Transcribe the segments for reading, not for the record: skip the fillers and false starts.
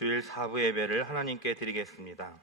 주일 4부 예배를 하나님께 드리겠습니다.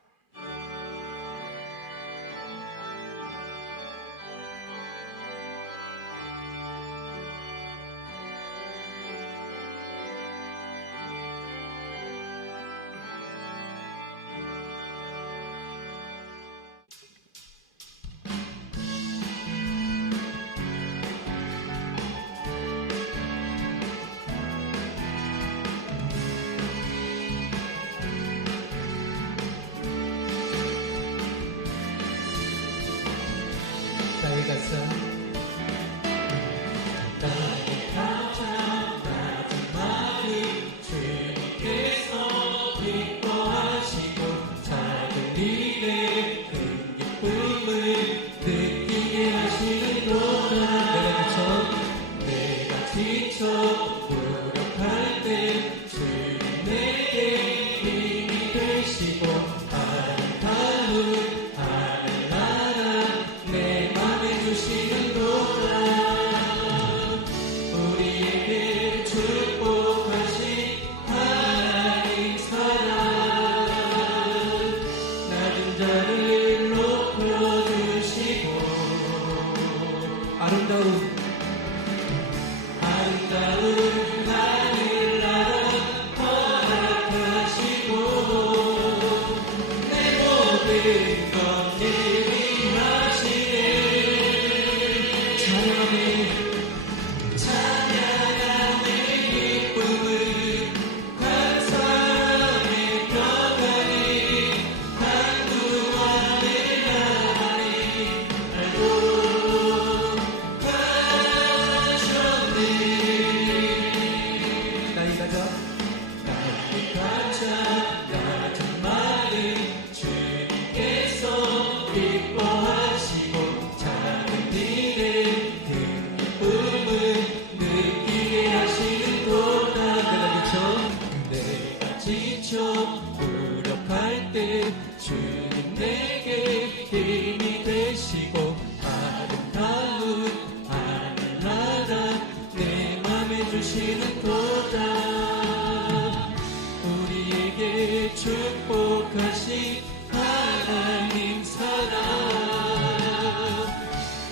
축복하신 하나님 사랑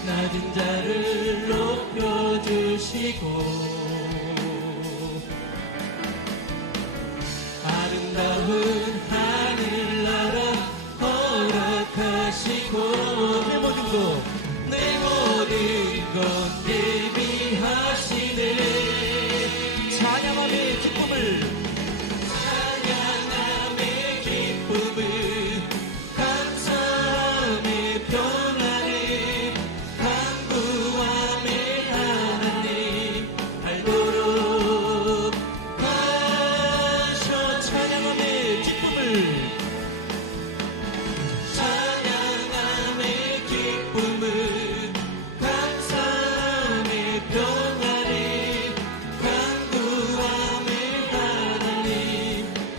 낮은 자를 높여주시고 아름다운 하늘나라 허락하시고 내 모든 것 예비하시네 찬양함의 기쁨을 감사함의 평안에 강구함의 하나님 알도록 하셔 찬양함의 기쁨을 감사함의 평안에 강구함의 하나님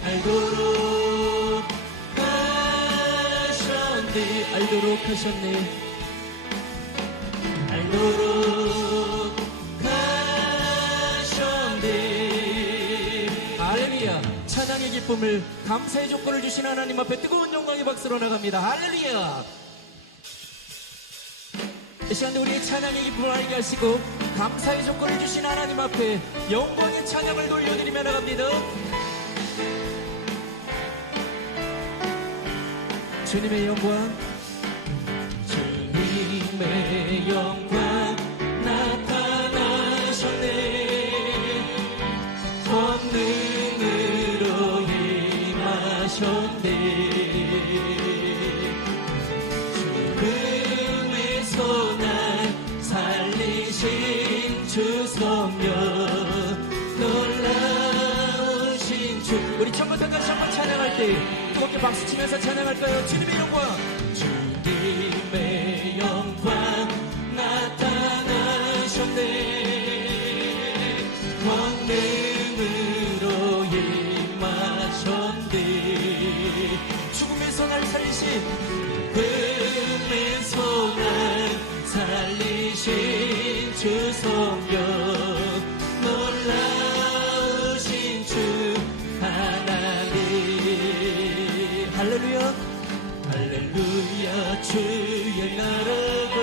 알도록 하셨네 알도록 하셨네 할렐루야 찬양의 기쁨을 감사의 조건을 주신 하나님 앞에 뜨거운 영광의 박수로 나갑니다 할렐루야 이 시간에 우리의 찬양의 기쁨을 알게 하시고 감사의 조건을 주신 하나님 앞에 영광의 찬양을 돌려드리며 나갑니다 주님의 영광 주님의 영광 나타나셨네 권능으로 임하셨네 죽음에서 날 살리신 주 성령 놀라우신 주 우리 처음부터 다시 한번 찬양할 때 뜨겁게 박수치면서 찬양할까요? 주님의 영광 주님의 영광 나타나셨네 권능으로 임하셨네 죽음에서 날 살리신 죽음에서 날 살리신 주 성령 놀라우신 주 하나님 할렐루야 주의 나라가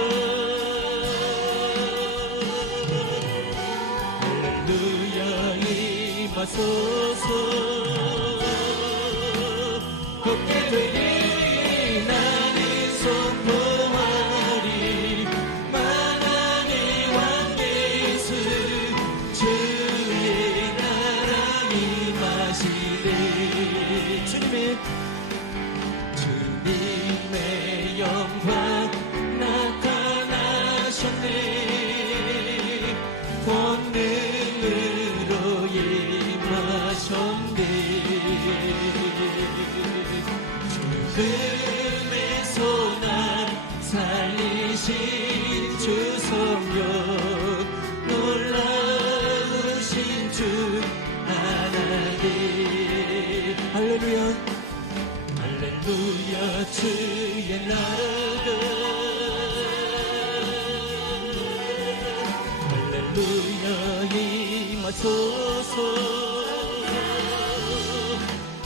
할렐루야 임하소서 걷게 되리 나는 선포하리 만왕의 왕 예수 주의 나라 임하시리 주님의 영광 나타나셨네 권능으로 임하셨네 죽음에서 날 살리신 주 성령 놀라우신 주 하나님 할렐루야 할렐루야 주의 나라가 할렐루야 임하소서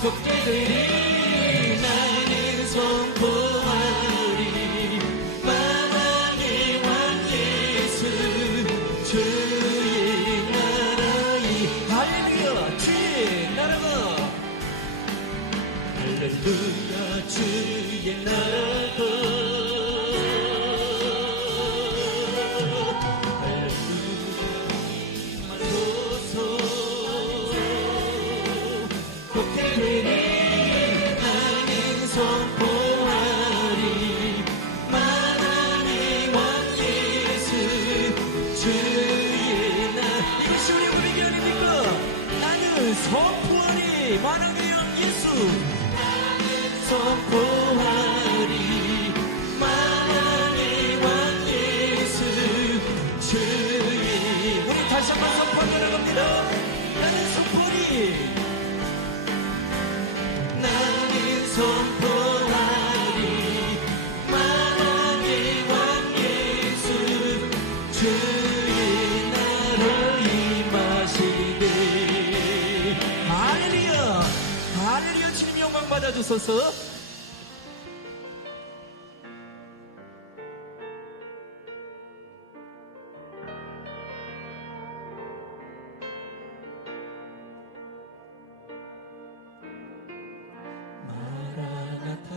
걷게되리 나는 선포하리 만왕의 왕 예수 주의 나라이 할렐루야 주의 나라가 할렐루야 주의 나라가 선포하리 만왕의 왕 예수 선포하리 만왕의 왕 예수 주의 우리 다시 한번 선포하며 나갑니다 나는 선포하리 나는 선포하리 만왕의 왕 예수 주의 나라 임하시네 할렐루야 할렐루야 주님 영광 받아주소서 마라나타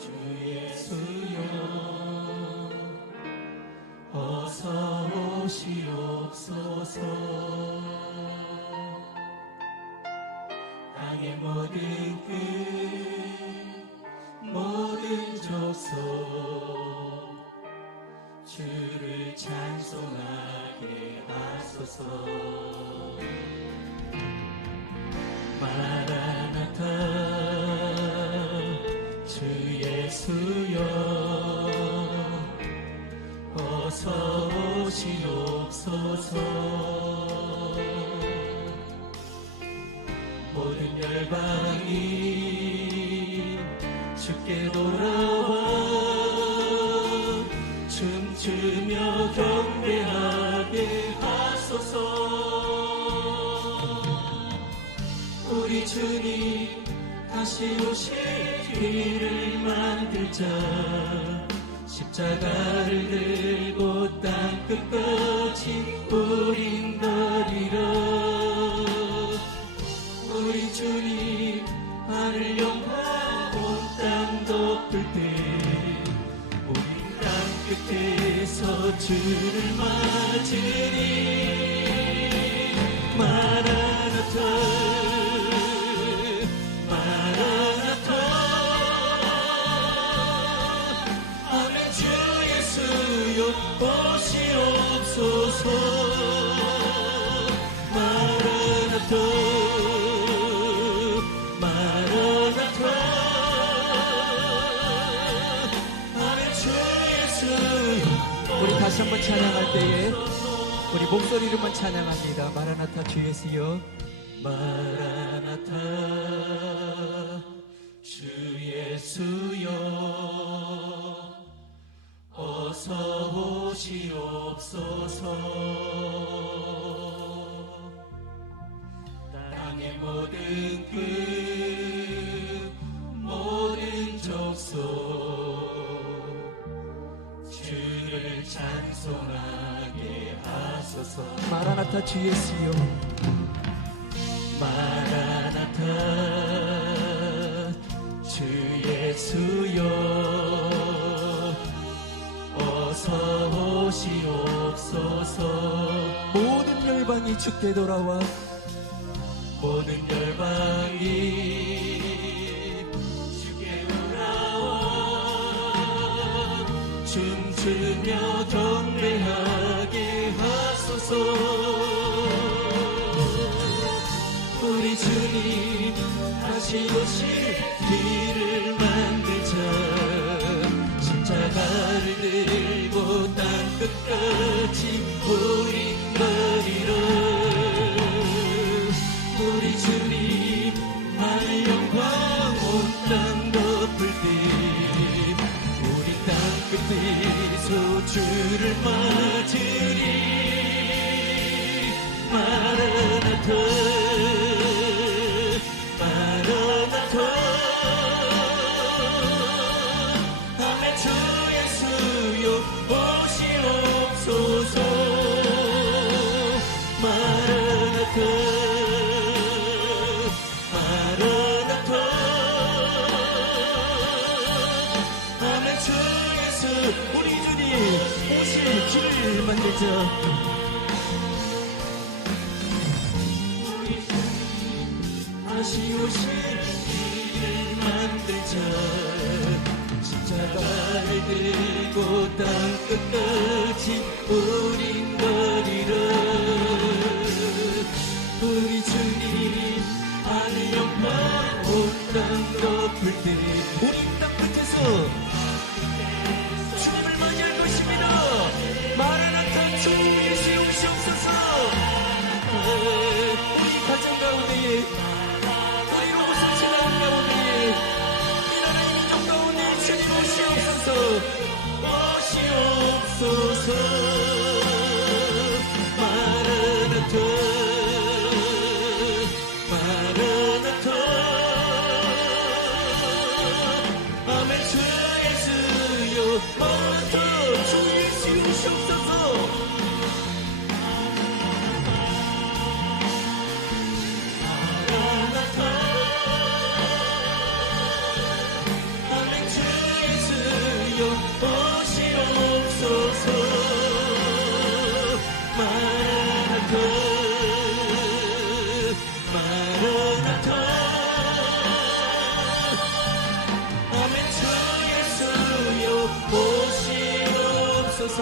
주 예수여 어서 오시옵소서 땅의 모든 끝 모든 족속 주를 찬송하게 하소서 마라나타 주 예수여 어서 오시옵소서 모든 열방이 주께 돌아와 춤추며 경배하게 하소서 우리 주님 다시 오실 길을 만들자 십자가를 들고 땅끝까지 우린 가리라 우리 주님 하늘 영광 온 땅 덮을 때 우린 땅끝에서 주를 맞으리 마라나타 마라나타 아멘 주 예수여 오시옵소서 마라나타 마라나타 아멘 주 예수 우리 다시 한번 찬양할 때에 우리 목소리로만 찬양합니다 마라나타 주 예수여 마라나타 주 예수여 어서 오시옵소서 땅의 모든 끝 모든 겸손하게 하소서. 마라나타 주 예수여, 마라나타 주 예수여, 어서 오시옵소서. 모든 열방이 주께 돌아와, 모든 열방이 주께 돌아와 춤추며 경배하게 하소서. 우리 주님 다시 오실 길을 만들자. 십자가를 들고 땅 끝까지 우린 거리로. 우리 주님 하늘 영광 온 땅 덮을 때 우리 땅 끝에서 주를 맞으리. 마라나타 마라나타. 아멘. 주 예수여 오시옵소서. 마라나타 마라나타. 아멘. 주 예수 우리 주님 오실 길을 만들자. 다시 오실 길을 만들자. 십자가를 들고 땅 끝까지 우린 거리로. 우리 주님 하늘 영광 온 땅 덮을 때 우리 땅 끝에서 주님을 맞이할 것입니다. 마라나타 주 예수 오시옵소서. 우리 가정 가운데에, 우리 로봇을 지나는 가운데에, 이 나라의 민족 가운데 주님 오시옵소서. 오시옵소서. 마라나타 마라나타. 아멘. 주 예수여 마라나타 주 예수 오시옵소서. 마라나타. 아멘. 주 예수여 오시옵소서. 마라나타 마라나타. 아멘. 주 예수여 오시옵소서.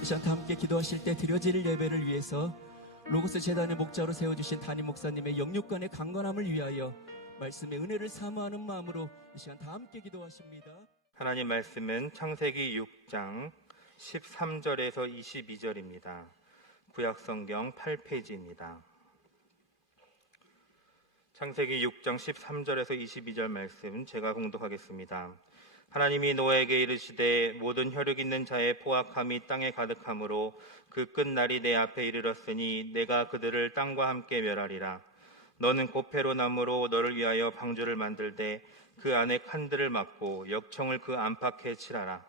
이 시간 다 함께 기도하실 때 드려질 예배를 위해서 로고스 재단의 목자로 세워주신 담임 목사님의 영육간의 강건함을 위하여 말씀의 은혜를 사모하는 마음으로 이 시간 다 함께 기도하십니다. 하나님 말씀은 창세기 6장 13절에서 22절입니다. 구약성경 8페이지입니다. 창세기 6장 13절에서 22절 말씀 제가 공독하겠습니다. 하나님이 노아에게 이르시되 모든 혈육 있는 자의 포악함이 땅에 가득하므로 그 끝날이 내 앞에 이르렀으니 내가 그들을 땅과 함께 멸하리라. 너는 고페로 나무로 너를 위하여 방주를 만들되 그 안에 칸들을 막고 역청을 그 안팎에 칠하라.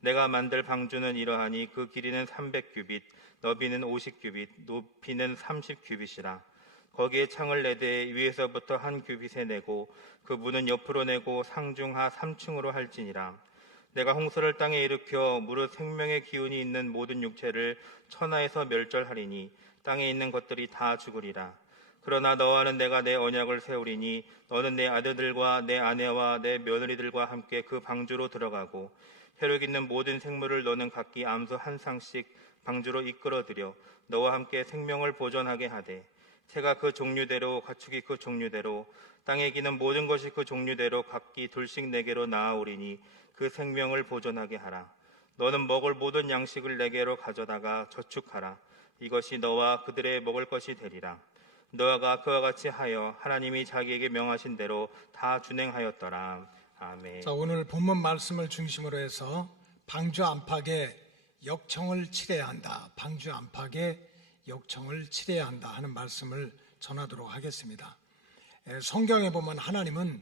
내가 만들 방주는 이러하니 그 길이는 300규빗, 너비는 50규빗, 높이는 30규빗이라. 거기에 창을 내되 위에서부터 한 규빗에 내고 그 문은 옆으로 내고 상중하 3층으로 할지니라. 내가 홍수를 땅에 일으켜 무릇 생명의 기운이 있는 모든 육체를 천하에서 멸절하리니 땅에 있는 것들이 다 죽으리라. 그러나 너와는 내가 내 언약을 세우리니 너는 내 아들들과 내 아내와 내 며느리들과 함께 그 방주로 들어가고 혈육 있는 모든 생물을 너는 각기 암소 한 쌍씩 방주로 이끌어들여 너와 함께 생명을 보존하게 하되 새가 그 종류대로 가축이 그 종류대로 땅에 기는 모든 것이 그 종류대로 각기 둘씩 내게로 나아오리니 그 생명을 보존하게 하라. 너는 먹을 모든 양식을 내게로 가져다가 저축하라. 이것이 너와 그들의 먹을 것이 되리라. 너가 그와 같이 하여 하나님이 자기에게 명하신 대로 다 준행하였더라. 아멘. 자, 오늘 본문 말씀을 중심으로 해서 방주 안팎에 역청을 칠해야 한다. 방주 안팎에 역청을 칠해야 한다 하는 말씀을 전하도록 하겠습니다. 성경에 보면 하나님은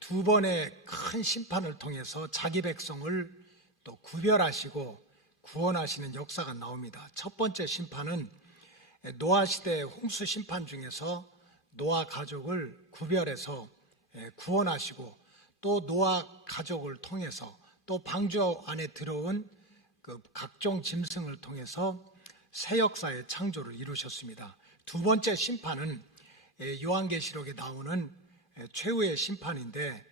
두 번의 큰 심판을 통해서 자기 백성을 또 구별하시고 구원하시는 역사가 나옵니다. 첫 번째 심판은 노아 시대 홍수 심판 중에서 노아 가족을 구별해서 구원하시고, 또 노아 가족을 통해서 또 방주 안에 들어온 그 각종 짐승을 통해서 새 역사의 창조를 이루셨습니다. 두 번째 심판은 요한계시록에 나오는 최후의 심판인데,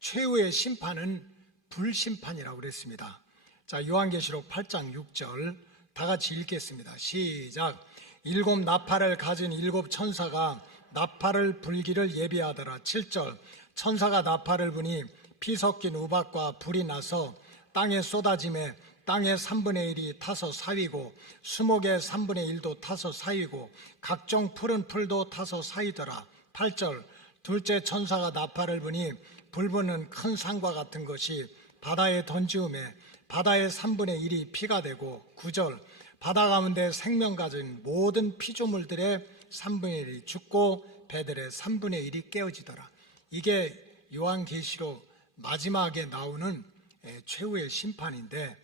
최후의 심판은 불심판이라고 그랬습니다. 자, 요한계시록 8장 6절 다 같이 읽겠습니다. 시작. 일곱 나팔을 가진 일곱 천사가 나팔을 불기를 예비하더라. 7절. 천사가 나팔을 부니 피 섞인 우박과 불이 나서 땅에 쏟아짐에 땅의 3분의 1이 타서 사위고 수목의 3분의 1도 타서 사위고 각종 푸른 풀도 타서 사위더라. 8절. 둘째 천사가 나팔을 부니 불부는 큰 산과 같은 것이 바다에 던지음에 바다의 3분의 1이 피가 되고, 9절. 바다 가운데 생명 가진 모든 피조물들의 3분의 1이 죽고 배들의 3분의 1이 깨어지더라. 이게 요한계시록 마지막에 나오는 최후의 심판인데,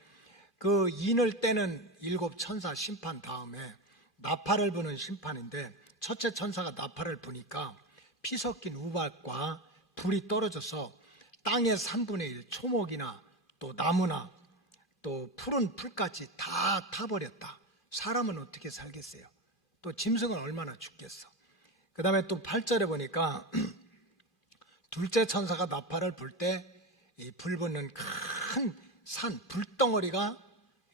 그 인을 떼는 일곱 천사 심판 다음에 나팔을 부는 심판인데, 첫째 천사가 나팔을 부니까 피 섞인 우박과 불이 떨어져서 땅의 3분의 1 초목이나 또 나무나 또 푸른 풀까지 다 타버렸다. 사람은 어떻게 살겠어요? 또 짐승은 얼마나 죽겠어? 그 다음에 또 8절에 보니까 둘째 천사가 나팔을 불 때 이 불 붙는 큰 산, 불덩어리가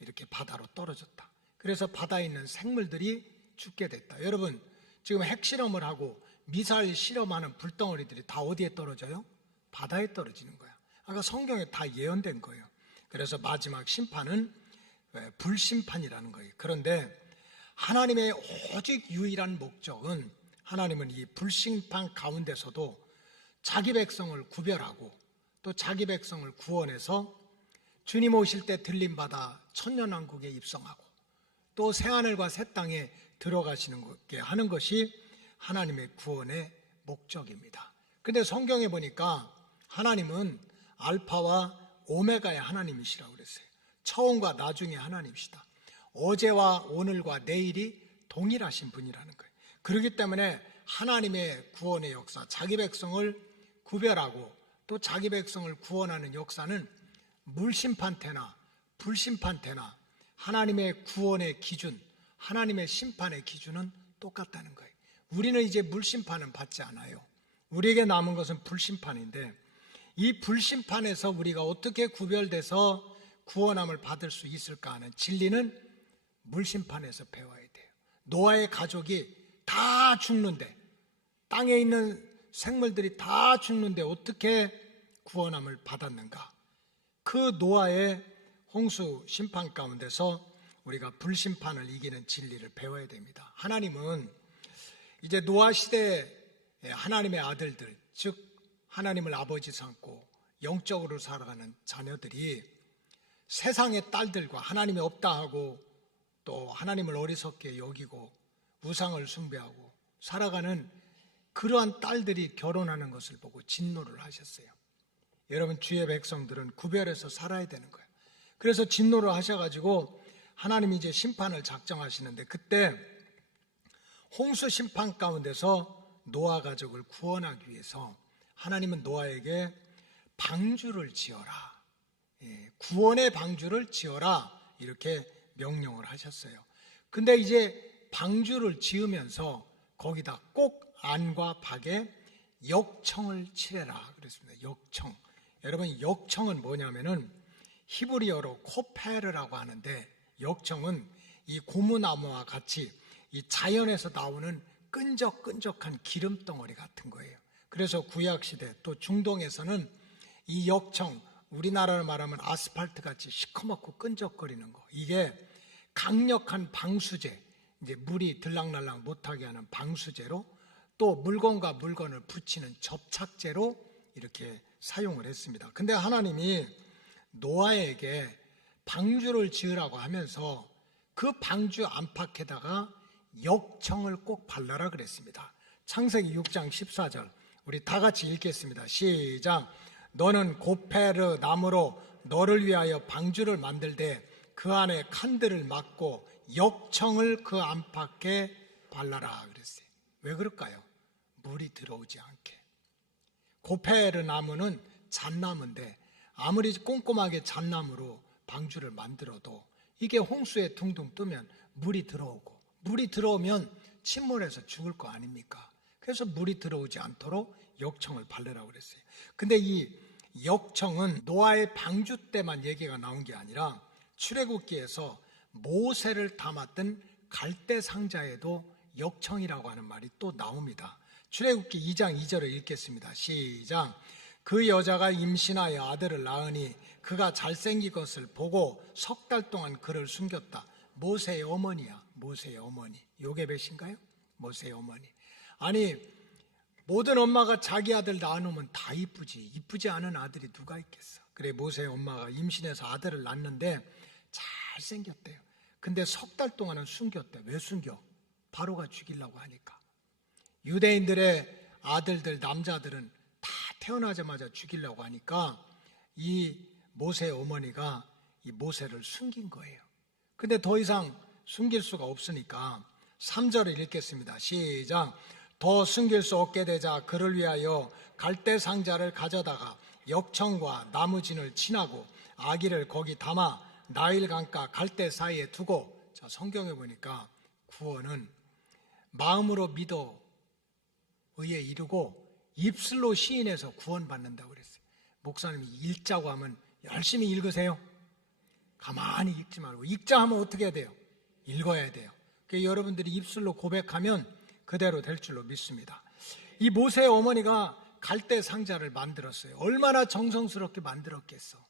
이렇게 바다로 떨어졌다. 그래서 바다에 있는 생물들이 죽게 됐다. 여러분, 지금 핵실험을 하고 미사일 실험하는 불덩어리들이 다 어디에 떨어져요? 바다에 떨어지는 거야. 아까 성경에 다 예언된 거예요. 그래서 마지막 심판은 불심판이라는 거예요. 그런데 하나님의 오직 유일한 목적은, 하나님은 이 불심판 가운데서도 자기 백성을 구별하고 또 자기 백성을 구원해서 주님 오실 때 들림받아 천년왕국에 입성하고 또 새하늘과 새 땅에 들어가시는 것게 하는 것이 하나님의 구원의 목적입니다. 그런데 성경에 보니까 하나님은 알파와 오메가의 하나님이시라고 그랬어요. 처음과 나중의 하나님이시다. 어제와 오늘과 내일이 동일하신 분이라는 거예요. 그렇기 때문에 하나님의 구원의 역사, 자기 백성을 구별하고 또 자기 백성을 구원하는 역사는 물심판 때나 불심판 때나 하나님의 구원의 기준, 하나님의 심판의 기준은 똑같다는 거예요. 우리는 이제 물심판은 받지 않아요. 우리에게 남은 것은 불심판인데, 이 불심판에서 우리가 어떻게 구별돼서 구원함을 받을 수 있을까 하는 진리는 물심판에서 배워야 돼요. 노아의 가족이 다 죽는데, 땅에 있는 생물들이 다 죽는데 어떻게 구원함을 받았는가? 그 노아의 홍수 심판 가운데서 우리가 불심판을 이기는 진리를 배워야 됩니다. 하나님은 이제 노아 시대에 하나님의 아들들, 즉 하나님을 아버지 삼고 영적으로 살아가는 자녀들이 세상의 딸들과 하나님이 없다 하고 또 하나님을 어리석게 여기고 우상을 숭배하고 살아가는 그러한 딸들이 결혼하는 것을 보고 진노를 하셨어요. 여러분, 주의 백성들은 구별해서 살아야 되는 거예요. 그래서 진노를 하셔가지고 하나님이 이제 심판을 작정하시는데, 그때 홍수 심판 가운데서 노아 가족을 구원하기 위해서 하나님은 노아에게 방주를 지어라, 구원의 방주를 지어라, 이렇게 명령을 하셨어요. 근데 이제 방주를 지으면서 거기다 꼭 안과 박에 역청을 칠해라 그랬습니다. 역청. 여러분, 역청은 뭐냐면은 히브리어로 코페르라고 하는데, 역청은 이 고무나무와 같이 이 자연에서 나오는 끈적끈적한 기름덩어리 같은 거예요. 그래서 구약시대 또 중동에서는 이 역청, 우리나라로 말하면 아스팔트 같이 시커멓고 끈적거리는 거, 이게 강력한 방수제, 이제 물이 들락날락 못하게 하는 방수제로, 또 물건과 물건을 붙이는 접착제로 이렇게 사용을 했습니다. 근데 하나님이 노아에게 방주를 지으라고 하면서 그 방주 안팎에다가 역청을 꼭 발라라 그랬습니다. 창세기 6장 14절 우리 다 같이 읽겠습니다. 시작. 너는 고페르 나무로 너를 위하여 방주를 만들되 그 안에 칸들을 막고 역청을 그 안팎에 발라라 그랬어요. 왜 그럴까요? 물이 들어오지 않게. 고페르 나무는 잣나무인데 아무리 꼼꼼하게 잣나무로 방주를 만들어도 이게 홍수에 둥둥 뜨면 물이 들어오고, 물이 들어오면 침몰해서 죽을 거 아닙니까? 그래서 물이 들어오지 않도록 역청을 바르라고 그랬어요. 근데 이 역청은 노아의 방주 때만 얘기가 나온 게 아니라 출애굽기에서 모세를 담았던 갈대 상자에도 역청이라고 하는 말이 또 나옵니다. 출애굽기 2장 2절을 읽겠습니다. 시작. 그 여자가 임신하여 아들을 낳으니 그가 잘생긴 것을 보고 석 달 동안 그를 숨겼다. 모세의 어머니야. 모세의 어머니. 요게벳인가요? 모세의 어머니. 아니, 모든 엄마가 자기 아들 낳아놓으면 다 이쁘지. 이쁘지 않은 아들이 누가 있겠어. 그래, 모세의 엄마가 임신해서 아들을 낳는데 잘생겼대요. 근데 석 달 동안은 숨겼대. 왜 숨겨? 바로가 죽이려고 하니까. 유대인들의 아들들, 남자들은 다 태어나자마자 죽이려고 하니까 이 모세의 어머니가 이 모세를 숨긴 거예요. 근데 더 이상 숨길 수가 없으니까 3절을 읽겠습니다. 시작. 더 숨길 수 없게 되자 그를 위하여 갈대 상자를 가져다가 역청과 나무진을 친하고 아기를 거기 담아 나일 강가 갈대 사이에 두고, 자, 성경에 보니까 구원은 마음으로 믿어 의에 이르고 입술로 시인해서 구원받는다고 그랬어요. 목사님이 읽자고 하면 열심히 읽으세요. 가만히 읽지 말고, 읽자 하면 어떻게 해야 돼요? 읽어야 돼요. 그러니까 여러분들이 입술로 고백하면 그대로 될 줄로 믿습니다. 이 모세의 어머니가 갈대 상자를 만들었어요. 얼마나 정성스럽게 만들었겠어.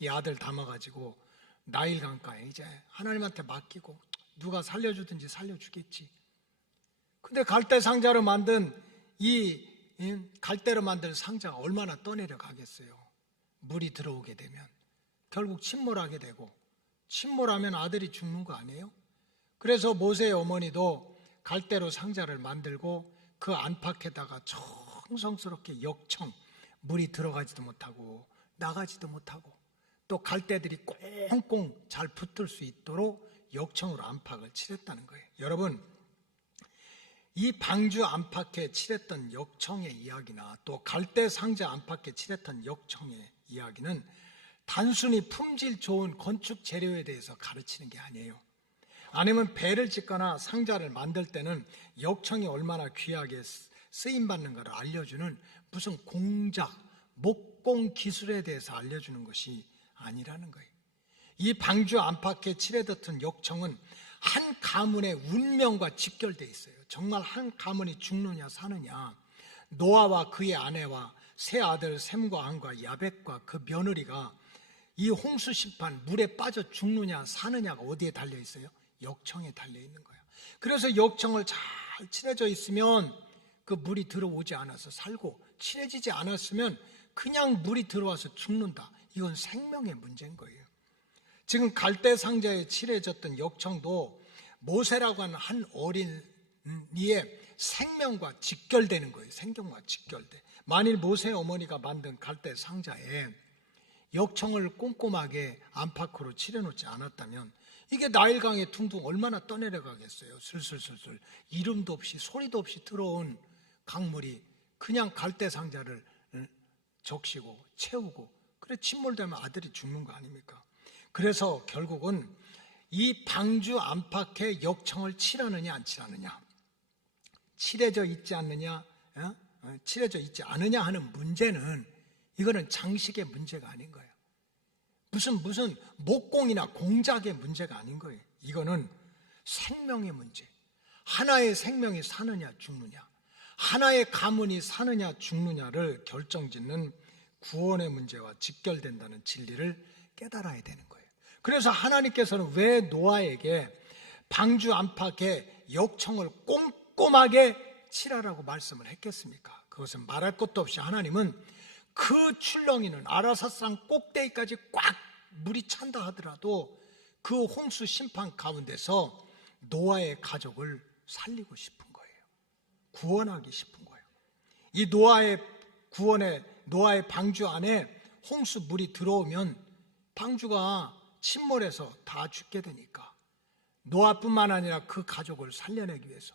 이 아들 담아가지고 나일 강가에 이제 하나님한테 맡기고 누가 살려주든지 살려주겠지. 근데 갈대 상자로 만든 이 갈대로 만든 상자가 얼마나 떠내려 가겠어요. 물이 들어오게 되면 결국 침몰하게 되고, 침몰하면 아들이 죽는 거 아니에요? 그래서 모세의 어머니도 갈대로 상자를 만들고 그 안팎에다가 정성스럽게 역청, 물이 들어가지도 못하고 나가지도 못하고 또 갈대들이 꽁꽁 잘 붙을 수 있도록 역청으로 안팎을 칠했다는 거예요. 여러분, 이 방주 안팎에 칠했던 역청의 이야기나 또 갈대 상자 안팎에 칠했던 역청의 이야기는 단순히 품질 좋은 건축 재료에 대해서 가르치는 게 아니에요. 아니면 배를 짓거나 상자를 만들 때는 역청이 얼마나 귀하게 쓰임받는가를 알려주는 무슨 공작, 목공 기술에 대해서 알려주는 것이 아니라는 거예요. 이 방주 안팎에 칠해뒀던 역청은 한 가문의 운명과 직결되어 있어요. 정말 한 가문이 죽느냐 사느냐, 노아와 그의 아내와 세 아들 셈과 함과 야벳과 그 며느리가 이 홍수 심판 물에 빠져 죽느냐 사느냐가 어디에 달려 있어요? 역청에 달려 있는 거예요. 그래서 역청을 잘 칠해져 있으면 그 물이 들어오지 않아서 살고, 칠해지지 않았으면 그냥 물이 들어와서 죽는다. 이건 생명의 문제인 거예요. 지금 갈대 상자에 칠해졌던 역청도 모세라고 하는 한 어린이의 생명과 직결되는 거예요. 생명과 직결돼. 만일 모세 어머니가 만든 갈대 상자에 역청을 꼼꼼하게 안팎으로 칠해놓지 않았다면 이게 나일강에 둥둥 얼마나 떠내려가겠어요. 슬슬슬슬 이름도 없이 소리도 없이 들어온 강물이 그냥 갈대 상자를 적시고 채우고, 그래 침몰되면 아들이 죽는 거 아닙니까? 그래서 결국은 이 방주 안팎에 역청을 칠하느냐 안 칠하느냐, 칠해져 있지 않느냐, 칠해져 있지 않느냐 하는 문제는 이거는 장식의 문제가 아닌 거예요. 무슨 목공이나 공작의 문제가 아닌 거예요. 이거는 생명의 문제. 하나의 생명이 사느냐 죽느냐, 하나의 가문이 사느냐 죽느냐를 결정짓는 구원의 문제와 직결된다는 진리를 깨달아야 되는 거예요. 그래서 하나님께서는 왜 노아에게 방주 안팎에 역청을 꼼꼼하게 칠하라고 말씀을 했겠습니까? 그것은 말할 것도 없이 하나님은 그 출렁이는 아라사산 꼭대기까지 꽉 물이 찬다 하더라도 그 홍수 심판 가운데서 노아의 가족을 살리고 싶은 거예요. 구원하기 싶은 거예요. 이 노아의 구원의 노아의 방주 안에 홍수 물이 들어오면 방주가 침몰해서 다 죽게 되니까 노아뿐만 아니라 그 가족을 살려내기 위해서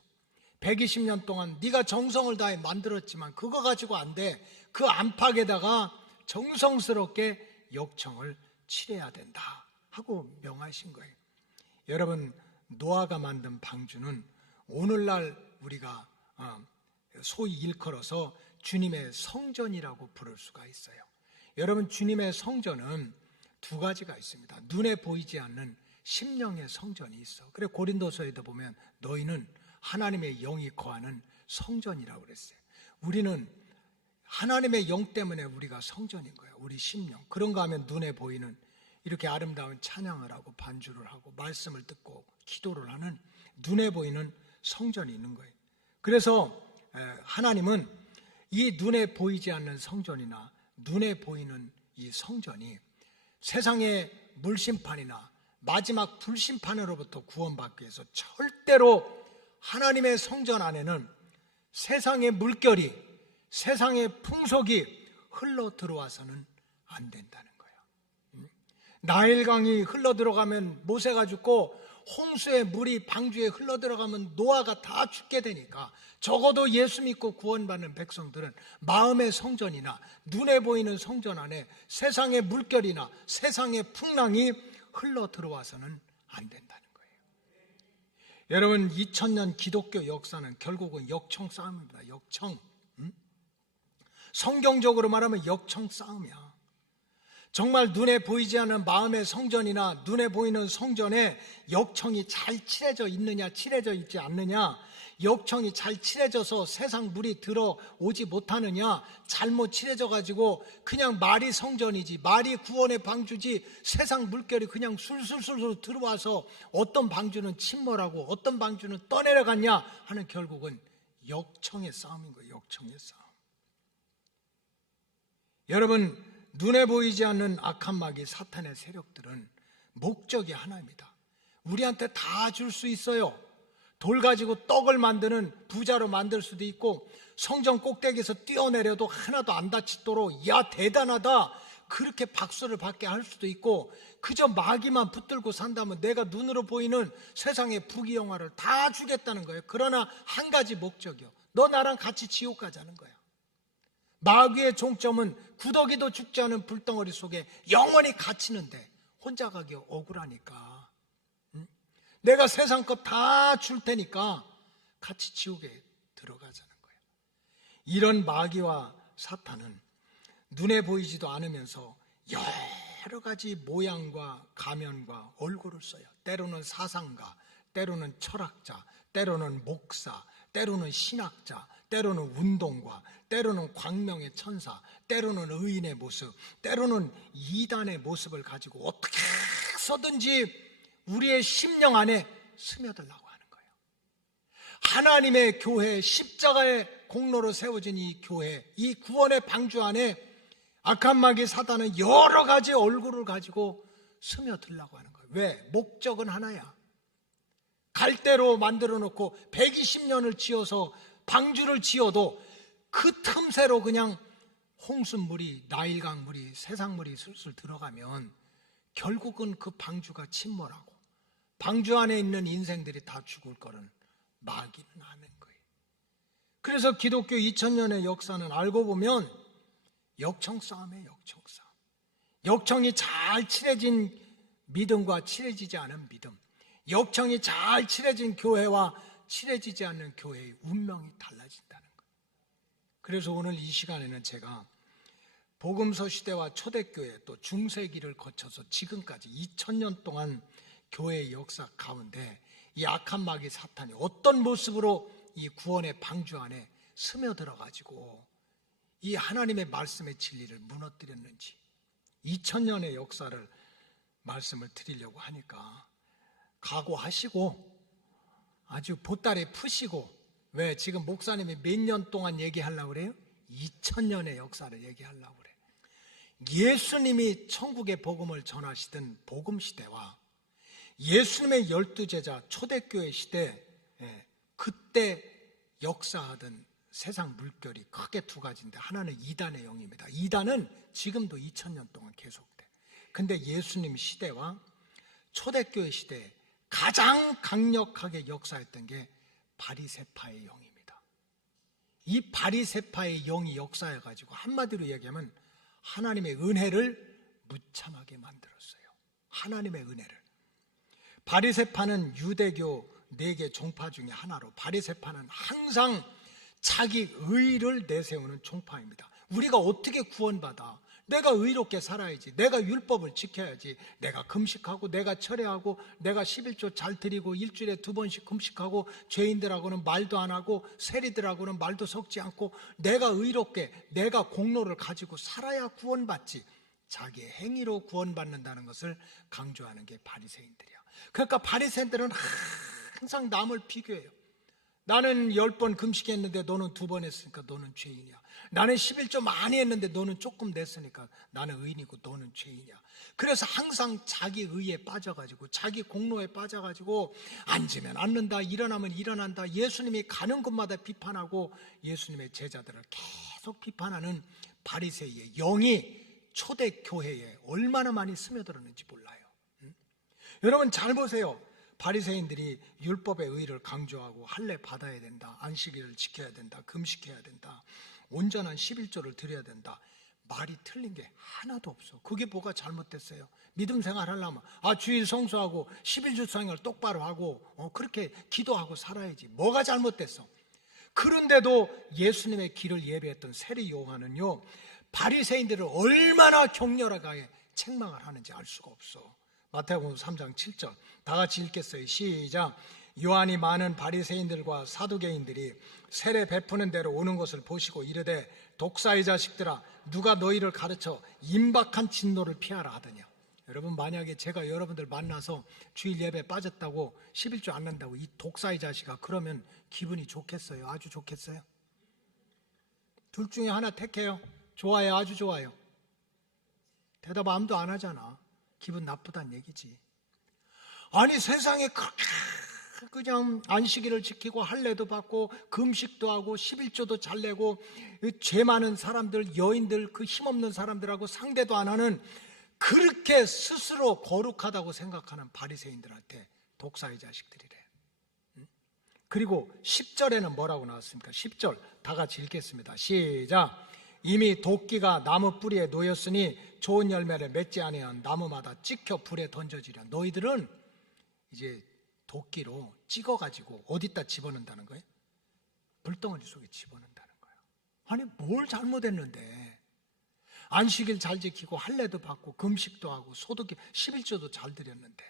120년 동안 네가 정성을 다해 만들었지만 그거 가지고 안 돼. 그 안팎에다가 정성스럽게 역청을 치러야 된다 하고 명하신 거예요. 여러분, 노아가 만든 방주는 오늘날 우리가 소위 일컬어서 주님의 성전이라고 부를 수가 있어요. 여러분, 주님의 성전은 두 가지가 있습니다. 눈에 보이지 않는 심령의 성전이 있어. 그래 고린도서에도 보면 너희는 하나님의 영이 거하는 성전이라고 그랬어요. 우리는 하나님의 영 때문에 우리가 성전인 거예요. 우리 심령. 그런가 하면 눈에 보이는 이렇게 아름다운 찬양을 하고 반주를 하고 말씀을 듣고 기도를 하는 눈에 보이는 성전이 있는 거예요. 그래서 하나님은 이 눈에 보이지 않는 성전이나 눈에 보이는 이 성전이 세상의 물심판이나 마지막 불심판으로부터 구원받기 위해서 절대로 하나님의 성전 안에는 세상의 물결이, 세상의 풍속이 흘러 들어와서는 안 된다는 거예요. 나일강이 흘러 들어가면 모세가 죽고 홍수의 물이 방주에 흘러 들어가면 노아가 다 죽게 되니까 적어도 예수 믿고 구원받는 백성들은 마음의 성전이나 눈에 보이는 성전 안에 세상의 물결이나 세상의 풍랑이 흘러 들어와서는 안 된다는 거예요. 여러분, 2000년 기독교 역사는 결국은 역청 싸움입니다. 역청. 성경적으로 말하면 역청 싸움이야. 정말 눈에 보이지 않는 마음의 성전이나 눈에 보이는 성전에 역청이 잘 칠해져 있느냐 칠해져 있지 않느냐, 역청이 잘 칠해져서 세상 물이 들어오지 못하느냐, 잘못 칠해져 가지고 그냥 말이 성전이지 말이 구원의 방주지 세상 물결이 그냥 술술술 들어와서 어떤 방주는 침몰하고 어떤 방주는 떠내려갔냐 하는 결국은 역청의 싸움인 거예요. 역청의 싸움. 여러분, 눈에 보이지 않는 악한 마귀 사탄의 세력들은 목적이 하나입니다. 우리한테 다 줄 수 있어요. 돌 가지고 떡을 만드는 부자로 만들 수도 있고, 성전 꼭대기에서 뛰어내려도 하나도 안 다치도록 야 대단하다 그렇게 박수를 받게 할 수도 있고, 그저 마귀만 붙들고 산다면 내가 눈으로 보이는 세상의 부귀영화를 다 주겠다는 거예요. 그러나 한 가지 목적이요, 너 나랑 같이 지옥 가자는 거야. 마귀의 종점은 구더기도 죽지 않은 불덩어리 속에 영원히 갇히는데 혼자 가기 억울하니까 내가 세상 것 다 줄 테니까 같이 지옥에 들어가자는 거예요. 이런 마귀와 사탄은 눈에 보이지도 않으면서 여러 가지 모양과 가면과 얼굴을 써요. 때로는 사상가, 때로는 철학자, 때로는 목사, 때로는 신학자, 때로는 운동가, 때로는 광명의 천사, 때로는 의인의 모습, 때로는 이단의 모습을 가지고 어떻게 해서든지 우리의 심령 안에 스며들라고 하는 거예요. 하나님의 교회, 십자가의 공로로 세워진 이 교회, 이 구원의 방주 안에 악한 마귀 사단은 여러 가지 얼굴을 가지고 스며들라고 하는 거예요. 왜? 목적은 하나야. 갈대로 만들어 놓고 120년을 지어서 방주를 지어도 그 틈새로 그냥 홍수물이, 나일강 물이, 세상 물이 술술 들어가면 결국은 그 방주가 침몰하고 방주 안에 있는 인생들이 다 죽을 거는 마귀는 아는 거예요. 그래서 기독교 2000년의 역사는 알고 보면 역청 싸움이에요. 역청 싸움. 역청이 잘 칠해진 믿음과 칠해지지 않은 믿음, 역청이 잘 칠해진 교회와 칠해지지 않는 교회의 운명이 달라진다는 거예요. 그래서 오늘 이 시간에는 제가 복음서 시대와 초대교회 또 중세기를 거쳐서 지금까지 2000년 동안 교회의 역사 가운데 이 악한 마귀 사탄이 어떤 모습으로 이 구원의 방주 안에 스며들어가지고 이 하나님의 말씀의 진리를 무너뜨렸는지 2000년의 역사를 말씀을 드리려고 하니까 각오하시고 아주 보따리 푸시고, 왜 지금 목사님이 몇 년 동안 얘기하려고 그래요? 2000년의 역사를 얘기하려고 그래요. 예수님이 천국의 복음을 전하시던 복음 시대와 예수님의 12제자 초대교회 시대, 그때 역사하던 세상 물결이 크게 두 가지인데 하나는 이단의 영입니다. 이단은 지금도 2000년 동안 계속돼. 근데 예수님 시대와 초대교회 시대에 가장 강력하게 역사했던 게 바리새파의 영입니다. 이 바리새파의 영이 역사해가지고 한마디로 얘기하면 하나님의 은혜를 무참하게 만들었어요. 하나님의 은혜를. 바리새파는 유대교 4개 종파 중에 하나로, 바리새파는 항상 자기 의를 내세우는 종파입니다. 우리가 어떻게 구원받아? 내가 의롭게 살아야지. 내가 율법을 지켜야지. 내가 금식하고 내가 철회하고 내가 11조 잘 드리고 일주일에 2번씩 금식하고 죄인들하고는 말도 안 하고 세리들하고는 말도 섞지 않고 내가 의롭게 내가 공로를 가지고 살아야 구원받지. 자기의 행위로 구원받는다는 것을 강조하는 게 바리새인들이야. 그러니까 바리새인들은 항상 남을 비교해요. 나는 10번 금식했는데 너는 2번 했으니까 너는 죄인이야. 나는 11조 많이 했는데 너는 조금 냈으니까 나는 의인이고 너는 죄인이야. 그래서 항상 자기 의에 빠져가지고 자기 공로에 빠져가지고 앉으면 앉는다, 일어나면 일어난다. 예수님이 가는 곳마다 비판하고 예수님의 제자들을 계속 비판하는 바리새이의 영이 초대교회에 얼마나 많이 스며들었는지 몰라요. 여러분 잘 보세요. 바리새인들이 율법의 의를 강조하고 할례 받아야 된다, 안식일을 지켜야 된다, 금식해야 된다, 온전한 11조를 드려야 된다. 말이 틀린 게 하나도 없어. 그게 뭐가 잘못됐어요? 믿음 생활 하려면 주일 성수하고 11조 수행을 똑바로 하고 그렇게 기도하고 살아야지. 뭐가 잘못됐어? 그런데도 예수님의 길을 예배했던 세리 요한은요, 바리새인들을 얼마나 격렬하게 책망을 하는지 알 수가 없어. 마태복음 3장 7절 다 같이 읽겠어요. 시작. 요한이 많은 바리새인들과 사두개인들이 세례 베푸는 대로 오는 것을 보시고 이르되 독사의 자식들아 누가 너희를 가르쳐 임박한 진노를 피하라 하더냐. 여러분 만약에 제가 여러분들 만나서 주일 예배 빠졌다고 11조 안 낸다고 이 독사의 자식아 그러면 기분이 좋겠어요? 아주 좋겠어요? 둘 중에 하나 택해요. 좋아요? 아주 좋아요? 대답 아무도 안 하잖아. 기분 나쁘다는 얘기지. 아니 세상에 그렇게 그냥 안식일을 지키고 할례도 받고 금식도 하고 11조도 잘 내고 죄 많은 사람들, 여인들, 그 힘없는 사람들하고 상대도 안 하는 그렇게 스스로 거룩하다고 생각하는 바리새인들한테 독사의 자식들이래. 그리고 10절에는 뭐라고 나왔습니까? 10절 다 같이 읽겠습니다. 시작. 이미 도끼가 나무 뿌리에 놓였으니 좋은 열매를 맺지 아니한 나무마다 찍혀 불에 던져지려. 너희들은 이제 도끼로 찍어가지고 어디다 집어넣는다는 거예요? 불덩어리 속에 집어넣는다는 거예요. 아니 뭘 잘못했는데 안식일 잘 지키고 할례도 받고 금식도 하고 소득이 11조도 잘 드렸는데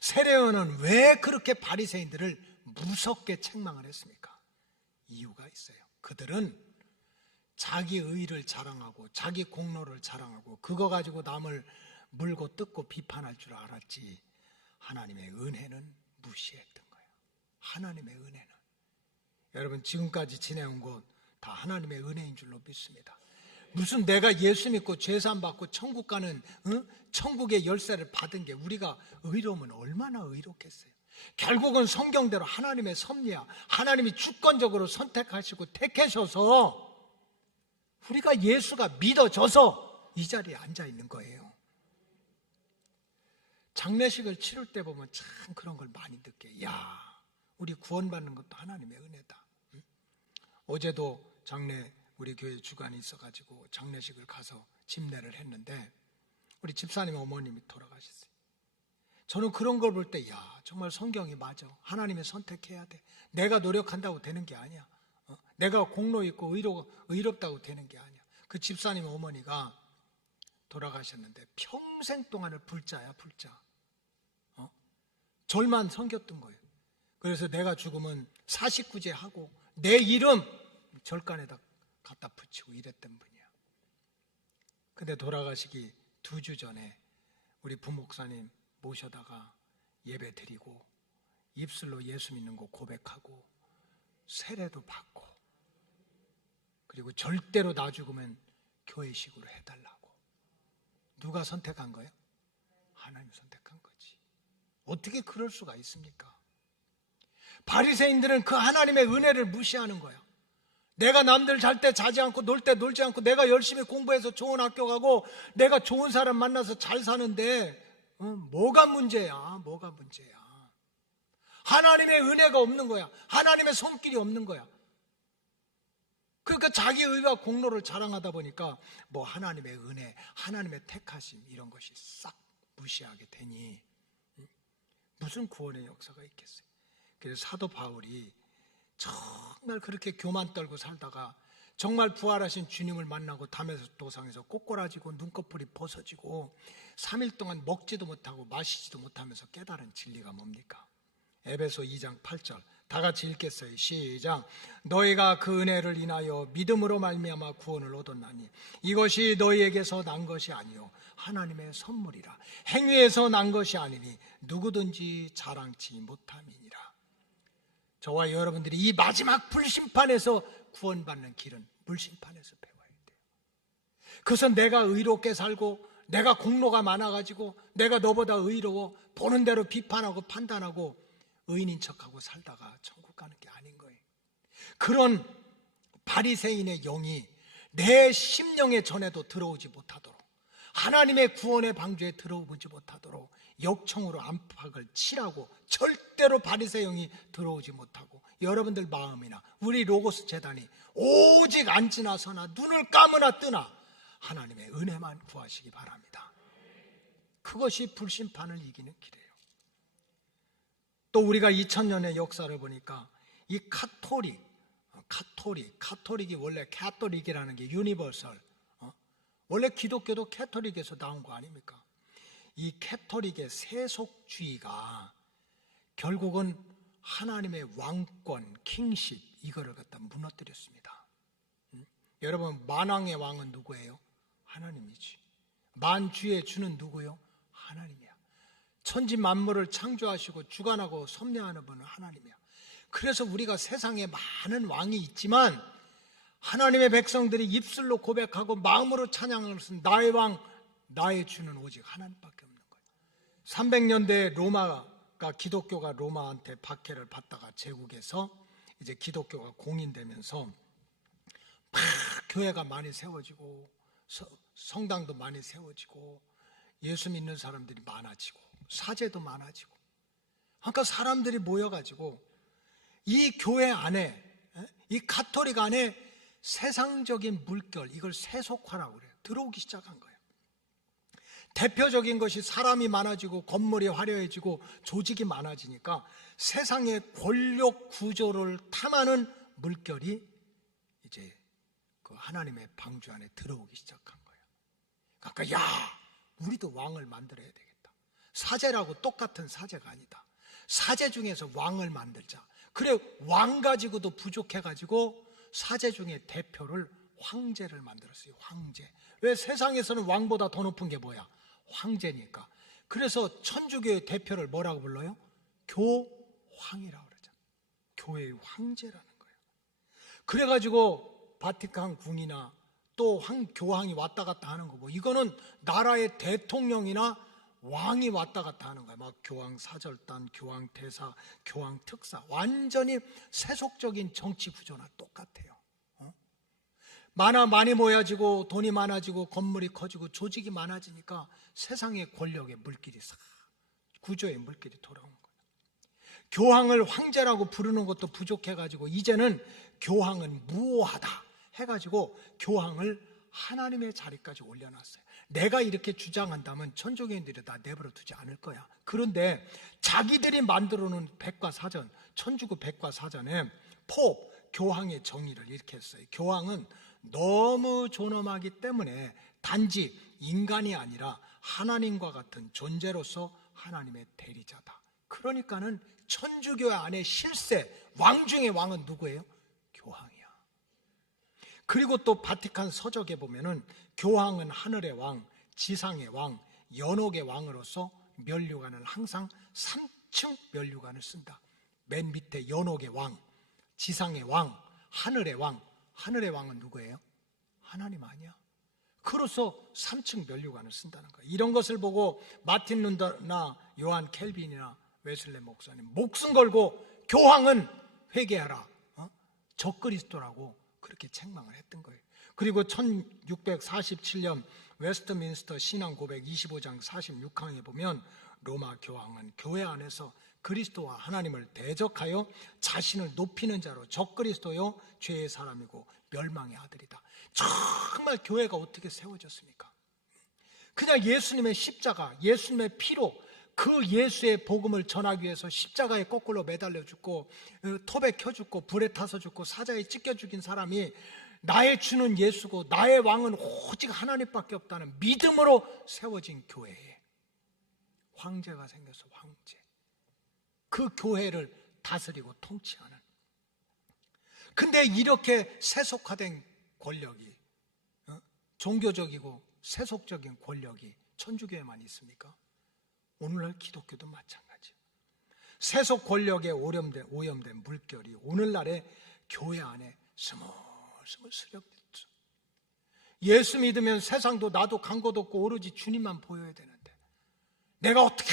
세례요한은 왜 그렇게 바리새인들을 무섭게 책망을 했습니까? 이유가 있어요. 그들은 자기 의를 자랑하고 자기 공로를 자랑하고 그거 가지고 남을 물고 뜯고 비판할 줄 알았지 하나님의 은혜는 무시했던 거예요. 하나님의 은혜는 여러분 지금까지 지내온 것 다 하나님의 은혜인 줄로 믿습니다. 무슨 내가 예수 믿고 죄산 받고 천국 가는 천국의 열쇠를 받은 게 우리가 의로우면 얼마나 의롭겠어요. 결국은 성경대로 하나님의 섭리야. 하나님이 주권적으로 선택하시고 택하셔서 우리가 예수가 믿어져서 이 자리에 앉아 있는 거예요. 장례식을 치를 때 보면 참 그런 걸 많이 느껴요. 야, 우리 구원받는 것도 하나님의 은혜다. 어제도 장례 우리 교회 주간이 있어가지고 장례식을 가서 집례를 했는데 우리 집사님 어머님이 돌아가셨어요. 저는 그런 걸 볼 때 야, 정말 성경이 맞아. 하나님이 선택해야 돼. 내가 노력한다고 되는 게 아니야. 내가 공로 있고 의롭다고 되는 게 아니야. 그 집사님 어머니가 돌아가셨는데 평생 동안을 불자야, 불자. 절만 섬겼던 거예요. 그래서 내가 죽으면 사식구제 하고 내 이름 절간에다 갖다 붙이고 이랬던 분이야. 근데 돌아가시기 2주 전에 우리 부목사님 모셔다가 예배 드리고 입술로 예수 믿는 거 고백하고 세례도 받고 그리고 절대로 나 죽으면 교회식으로 해달라고. 누가 선택한 거예요? 하나님 선택한 거지. 어떻게 그럴 수가 있습니까? 바리새인들은 그 하나님의 은혜를 무시하는 거야. 내가 남들 잘 때 자지 않고 놀 때 놀지 않고 내가 열심히 공부해서 좋은 학교 가고 내가 좋은 사람 만나서 잘 사는데 뭐가 문제야? 뭐가 문제야? 하나님의 은혜가 없는 거야. 하나님의 손길이 없는 거야. 그러니까 자기 의와 공로를 자랑하다 보니까 뭐 하나님의 은혜, 하나님의 택하심 이런 것이 싹 무시하게 되니 무슨 구원의 역사가 있겠어요? 그래서 사도 바울이 정말 그렇게 교만 떨고 살다가 정말 부활하신 주님을 만나고 다메섹도상에서 꼬꼬라지고 눈꺼풀이 벗어지고 3일 동안 먹지도 못하고 마시지도 못하면서 깨달은 진리가 뭡니까? 에베소 2장 8절 다 같이 읽겠어요. 시작. 너희가 그 은혜를 인하여 믿음으로 말미암아 구원을 얻었나니 이것이 너희에게서 난 것이 아니요 하나님의 선물이라. 행위에서 난 것이 아니니 누구든지 자랑치 못함이니라. 저와 여러분들이 이 마지막 불심판에서 구원받는 길은 물심판에서 배워야 돼요. 그것은 내가 의롭게 살고 내가 공로가 많아가지고 내가 너보다 의로워 보는 대로 비판하고 판단하고 의인인 척하고 살다가 천국 가는 게 아닌 거예요. 그런 바리새인의 영이 내 심령에 전에도 들어오지 못하도록 하나님의 구원의 방주에 들어오지 못하도록 역청으로 안팎을 칠하고 절대로 바리새 영이 들어오지 못하고 여러분들 마음이나 우리 로고스 재단이 오직 앉으나 서나 눈을 감으나 뜨나 하나님의 은혜만 구하시기 바랍니다. 그것이 불심판을 이기는 길이에요. 또 우리가 2000년의 역사를 보니까 이 카톨릭이 원래 캐톨릭이라는 게 유니버설, 원래 기독교도 캐톨릭에서 나온 거 아닙니까? 이 캐톨릭의 세속주의가 결국은 하나님의 왕권, 킹십 이거를 갖다 무너뜨렸습니다. 여러분 만왕의 왕은 누구예요? 하나님이지. 만주의 주는 누구요? 하나님이야. 천지 만물을 창조하시고 주관하고 섭리하는 분은 하나님이야. 그래서 우리가 세상에 많은 왕이 있지만 하나님의 백성들이 입술로 고백하고 마음으로 찬양을 쓴 나의 왕, 나의 주는 오직 하나님밖에 없는 거예요. 300년대 기독교가 로마한테 박해를 받다가 제국에서 이제 기독교가 공인되면서 막 교회가 많이 세워지고 성당도 많이 세워지고 예수 믿는 사람들이 많아지고 사제도 많아지고 그러니까 사람들이 모여가지고 이 교회 안에 이 가톨릭 안에 세상적인 물결 이걸 세속화라고 그래요. 들어오기 시작한 거예요. 대표적인 것이 사람이 많아지고 건물이 화려해지고 조직이 많아지니까 세상의 권력 구조를 탐하는 물결이 이제 그 하나님의 방주 안에 들어오기 시작한 거예요. 그러니까 우리도 왕을 만들어야 되겠다. 사제라고 똑같은 사제가 아니다. 사제 중에서 왕을 만들자. 그래 왕 가지고도 부족해가지고 사제 중에 대표를 황제를 만들었어요. 황제. 왜 세상에서는 왕보다 더 높은 게 뭐야? 황제니까. 그래서 천주교의 대표를 뭐라고 불러요? 교황이라고 그러죠. 교회의 황제라는 거예요. 그래가지고 바티칸 궁이나 또 교황이 왔다 갔다 하는 거고 이거는 나라의 대통령이나 왕이 왔다 갔다 하는 거예요. 막 교황 사절단, 교황 대사, 교황 특사 완전히 세속적인 정치 구조나 똑같아요. 많이 모여지고 돈이 많아지고 건물이 커지고 조직이 많아지니까 세상의 권력의 물길이 구조의 물길이 돌아온 거예요. 교황을 황제라고 부르는 것도 부족해가지고 이제는 교황은 무오하다 해가지고 교황을 하나님의 자리까지 올려놨어요. 내가 이렇게 주장한다면 천주교인들이 다 내버려 두지 않을 거야. 그런데 자기들이 만들어놓은 백과사전, 천주교 백과사전에 교황의 정의를 이렇게 했어요. 교황은 너무 존엄하기 때문에 단지 인간이 아니라 하나님과 같은 존재로서 하나님의 대리자다. 그러니까는 천주교 안에 실세 왕 중의 왕은 누구예요? 교황이야. 그리고 또 바티칸 서적에 보면은 교황은 하늘의 왕, 지상의 왕, 연옥의 왕으로서 면류관을 항상 3층 면류관을 쓴다. 맨 밑에 연옥의 왕, 지상의 왕, 하늘의 왕. 하늘의 왕은 누구예요? 하나님 아니야. 그로서 3층 면류관을 쓴다는 거예요. 이런 것을 보고 마틴 루터나 요한 켈빈이나 웨슬레 목사님 목숨 걸고 교황은 회개하라, 적그리스도라고 그렇게 책망을 했던 거예요. 그리고 1647년 웨스트민스터 신앙 고백 25장 46항에 보면 로마 교황은 교회 안에서 그리스도와 하나님을 대적하여 자신을 높이는 자로 적그리스도요 죄의 사람이고 멸망의 아들이다. 정말 교회가 어떻게 세워졌습니까? 그냥 예수님의 십자가, 예수님의 피로 그 예수의 복음을 전하기 위해서 십자가에 거꾸로 매달려 죽고 톱에 켜 죽고 불에 타서 죽고 사자에 찢겨 죽인 사람이 나의 주는 예수고 나의 왕은 오직 하나님밖에 없다는 믿음으로 세워진 교회에 황제가 생겨서 황제, 그 교회를 다스리고 통치하는. 근데 이렇게 세속화된 권력이, 종교적이고 세속적인 권력이 천주교에만 있습니까? 오늘날 기독교도 마찬가지예요. 세속 권력에 오염된 물결이 오늘날의 교회 안에 스물스물 스며들죠. 예수 믿으면 세상도 나도 간 곳 없고 오로지 주님만 보여야 되는데 내가 어떻게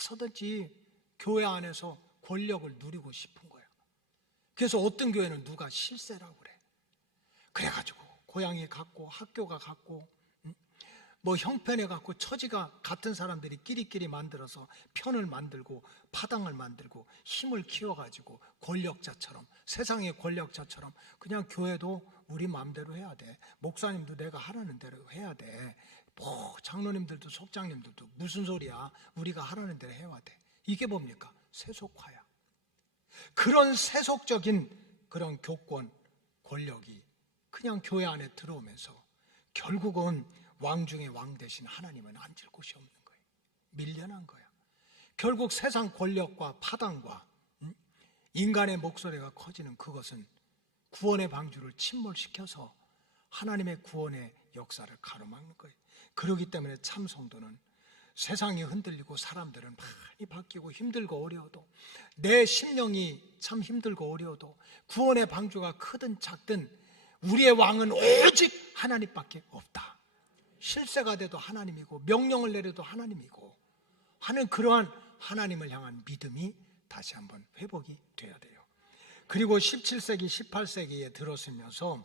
서든지 교회 안에서 권력을 누리고 싶은 거야. 그래서 어떤 교회는 누가 실세라고 그래. 그래가지고 고향이 같고 학교가 같고 뭐 형편에 갖고 처지가 같은 사람들이 끼리끼리 만들어서 편을 만들고 파당을 만들고 힘을 키워가지고 권력자처럼, 세상의 권력자처럼 그냥 교회도 우리 마음대로 해야 돼. 목사님도 내가 하라는 대로 해야 돼. 뭐 장로님들도 속장님들도 무슨 소리야, 우리가 하라는 대로 해야 돼. 이게 뭡니까? 세속화야. 그런 세속적인 그런 교권, 권력이 그냥 교회 안에 들어오면서 결국은 왕 중에 왕 대신 하나님은 앉을 곳이 없는 거예요. 밀려난 거야. 결국 세상 권력과 파당과 인간의 목소리가 커지는 그것은 구원의 방주를 침몰시켜서 하나님의 구원의 역사를 가로막는 거예요. 그렇기 때문에 참 성도는 세상이 흔들리고 사람들은 많이 바뀌고 힘들고 어려워도, 내 심령이 참 힘들고 어려워도 구원의 방주가 크든 작든 우리의 왕은 오직 하나님밖에 없다. 실세가 돼도 하나님이고 명령을 내려도 하나님이고 하는 그러한 하나님을 향한 믿음이 다시 한번 회복이 돼야 돼요. 그리고 17세기, 18세기에 들어서면서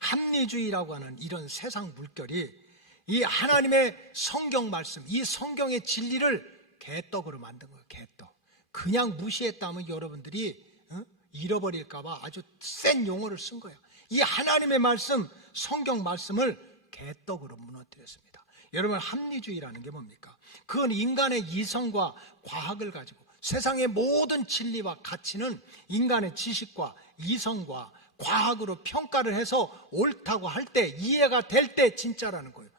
합리주의라고 하는 이런 세상 물결이 이 하나님의 성경 말씀, 이 성경의 진리를 개떡으로 만든 거예요. 개떡. 그냥 무시했다면 여러분들이 잃어버릴까 봐 아주 센 용어를 쓴 거예요. 이 하나님의 말씀, 성경 말씀을 개떡으로 무너뜨렸습니다. 여러분, 합리주의라는 게 뭡니까? 그건 인간의 이성과 과학을 가지고 세상의 모든 진리와 가치는 인간의 지식과 이성과 과학으로 평가를 해서 옳다고 할 때, 이해가 될 때 진짜라는 거예요.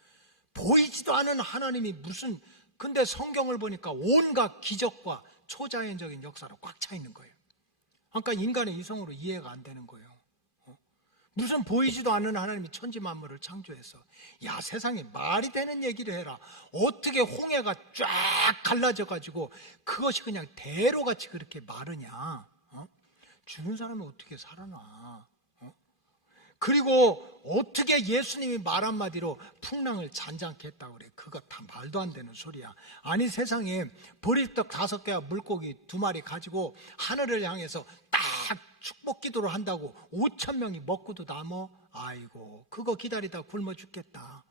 보이지도 않은 하나님이 무슨, 근데 성경을 보니까 온갖 기적과 초자연적인 역사로 꽉 차 있는 거예요. 그러니까 인간의 이성으로 이해가 안 되는 거예요. 무슨 보이지도 않는 하나님이 천지 만물을 창조해서, 야, 세상에 말이 되는 얘기를 해라. 어떻게 홍해가 쫙 갈라져 가지고 그것이 그냥 대로같이 그렇게 마르냐? 죽은 사람은 어떻게 살아나? 그리고 어떻게 예수님이 말 한마디로 풍랑을 잔잔케 했다고 그래? 그거 다 말도 안 되는 소리야. 아니, 세상에 보리떡 5개와 물고기 2마리 가지고 하늘을 향해서 딱 축복 기도를 한다고 5,000명이 먹고도 남어? 아이고, 그거 기다리다 굶어 죽겠다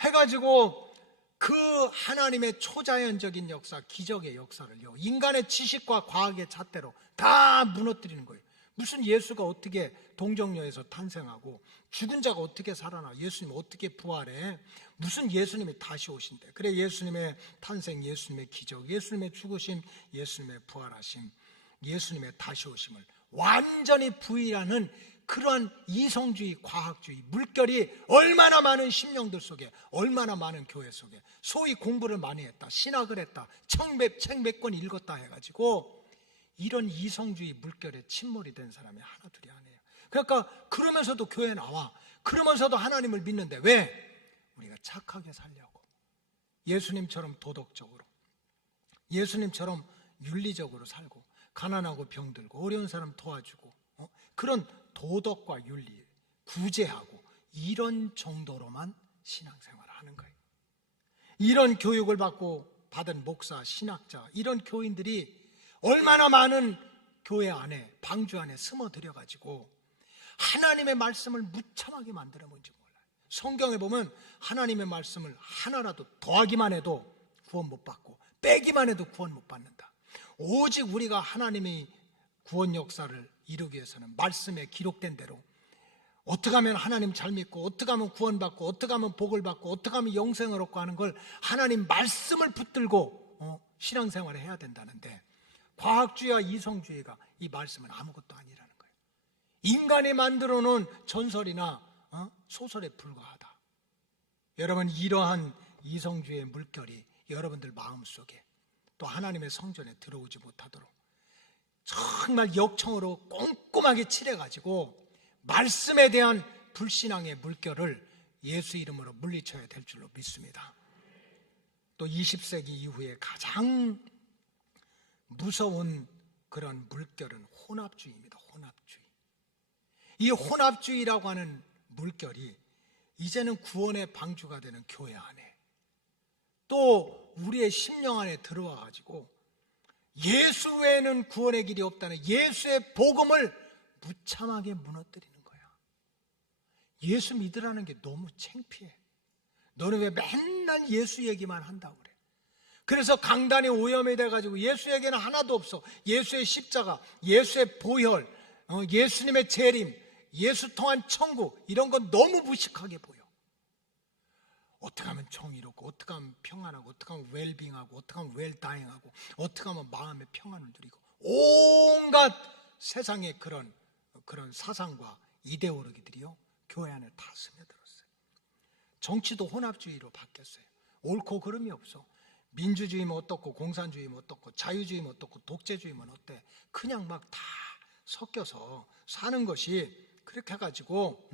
해가지고 그 하나님의 초자연적인 역사, 기적의 역사를요, 인간의 지식과 과학의 잣대로 다 무너뜨리는 거예요. 무슨 예수가 어떻게 동정녀에서 탄생하고 죽은 자가 어떻게 살아나, 예수님 어떻게 부활해, 무슨 예수님이 다시 오신대. 그래, 예수님의 탄생, 예수님의 기적, 예수님의 죽으심, 예수님의 부활하심, 예수님의 다시 오심을 완전히 부인하는 그러한 이성주의, 과학주의 물결이 얼마나 많은 심령들 속에, 얼마나 많은 교회 속에, 소위 공부를 많이 했다, 신학을 했다, 책 몇 권 읽었다 해가지고 이런 이성주의 물결에 침몰이 된 사람이 하나 둘이 아니에요. 그러니까 그러면서도 교회 나와, 그러면서도 하나님을 믿는데 왜? 우리가 착하게 살려고, 예수님처럼 도덕적으로, 예수님처럼 윤리적으로 살고, 가난하고 병들고 어려운 사람 도와주고, 그런 도덕과 윤리 구제하고 이런 정도로만 신앙생활을 하는 거예요. 이런 교육을 받고 받은 목사, 신학자, 이런 교인들이 얼마나 많은 교회 안에, 방주 안에 스며들여가지고 하나님의 말씀을 무참하게 만들어본지 몰라요. 성경에 보면 하나님의 말씀을 하나라도 더하기만 해도 구원 못 받고 빼기만 해도 구원 못 받는다. 오직 우리가 하나님의 구원 역사를 이루기 위해서는 말씀에 기록된 대로 어떻게 하면 하나님 잘 믿고, 어떻게 하면 구원받고, 어떻게 하면 복을 받고, 어떻게 하면 영생을 얻고 하는 걸 하나님 말씀을 붙들고 신앙생활을 해야 된다는데, 과학주의와 이성주의가 이 말씀은 아무것도 아니라는 거예요. 인간이 만들어 놓은 전설이나 소설에 불과하다. 여러분, 이러한 이성주의의 물결이 여러분들 마음속에 또 하나님의 성전에 들어오지 못하도록 정말 역청으로 꼼꼼하게 칠해가지고 말씀에 대한 불신앙의 물결을 예수 이름으로 물리쳐야 될 줄로 믿습니다. 또 20세기 이후에 가장 무서운 그런 물결은 혼합주의입니다. 혼합주의. 이 혼합주의라고 하는 물결이 이제는 구원의 방주가 되는 교회 안에, 또 우리의 심령 안에 들어와 가지고 예수 외에는 구원의 길이 없다는 예수의 복음을 무참하게 무너뜨리는 거야. 예수 믿으라는 게 너무 창피해. 너는 왜 맨날 예수 얘기만 한다고 그래? 그래서 강단이 오염이 돼가지고 예수 얘기는 하나도 없어. 예수의 십자가, 예수의 보혈, 예수님의 재림, 예수 통한 천국, 이런 건 너무 무식하게 보여. 어떻게 하면 정의롭고, 어떻게 하면 평안하고, 어떻게 하면 웰빙하고, 어떻게 하면 웰다잉하고, 어떻게 하면 마음의 평안을 누리고, 온갖 세상의 그런 사상과 이데올로기들이요 교회 안에 다 스며들었어요. 정치도 혼합주의로 바뀌었어요. 옳고 그름이 없어. 민주주의면 어떻고, 공산주의면 어떻고, 자유주의면 어떻고, 독재주의면 어때? 그냥 막 다 섞여서 사는 것이, 그렇게 해가지고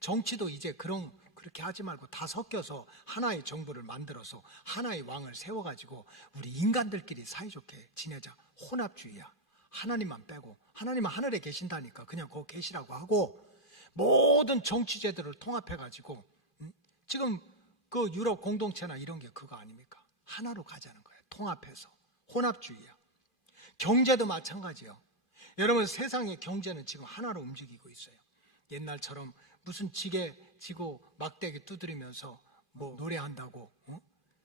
정치도 이제 그렇게 하지 말고 다 섞여서 하나의 정부를 만들어서 하나의 왕을 세워가지고 우리 인간들끼리 사이좋게 지내자. 혼합주의야. 하나님만 빼고. 하나님은 하늘에 계신다니까 그냥 거기 계시라고 하고, 모든 정치제도를 통합해가지고 지금 그 유럽 공동체나 이런 게 그거 아닙니까? 하나로 가자는 거예요. 통합해서. 혼합주의야. 경제도 마찬가지예요. 여러분, 세상의 경제는 지금 하나로 움직이고 있어요. 옛날처럼 무슨 지게 지고 막대기 두드리면서 뭐 노래한다고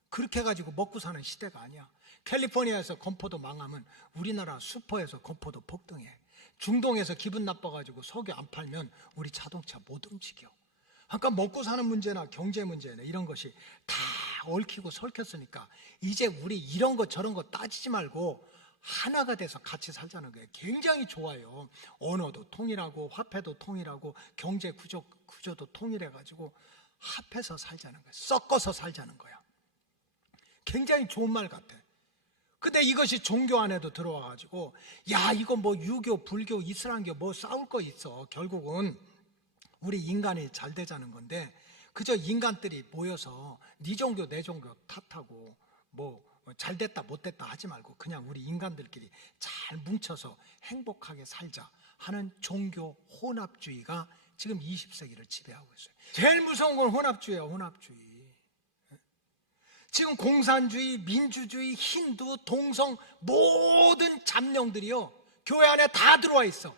그렇게 해가지고 먹고 사는 시대가 아니야. 캘리포니아에서 건포도 망하면 우리나라 슈퍼에서 건포도 폭등해. 중동에서 기분 나빠가지고 석유 안 팔면 우리 자동차 못 움직여. 그러니까 먹고 사는 문제나 경제 문제나 이런 것이 다 얽히고 설켰으니까 이제 우리 이런 거 저런 거 따지지 말고 하나가 돼서 같이 살자는 거예요. 굉장히 좋아요. 언어도 통일하고 화폐도 통일하고 경제 구조도 통일해가지고 합해서 살자는 거예요. 섞어서 살자는 거야. 굉장히 좋은 말 같아. 근데 이것이 종교 안에도 들어와가지고 야, 이거 뭐 유교, 불교, 이슬람교 뭐 싸울 거 있어. 결국은 우리 인간이 잘 되자는 건데, 그저 인간들이 모여서 네 종교 내 종교 탓하고 뭐 잘 됐다 못 됐다 하지 말고 그냥 우리 인간들끼리 잘 뭉쳐서 행복하게 살자 하는 종교 혼합주의가 지금 20세기를 지배하고 있어요. 제일 무서운 건 혼합주의예요. 혼합주의. 지금 공산주의, 민주주의, 힌두, 동성 모든 잡령들이요 교회 안에 다 들어와 있어.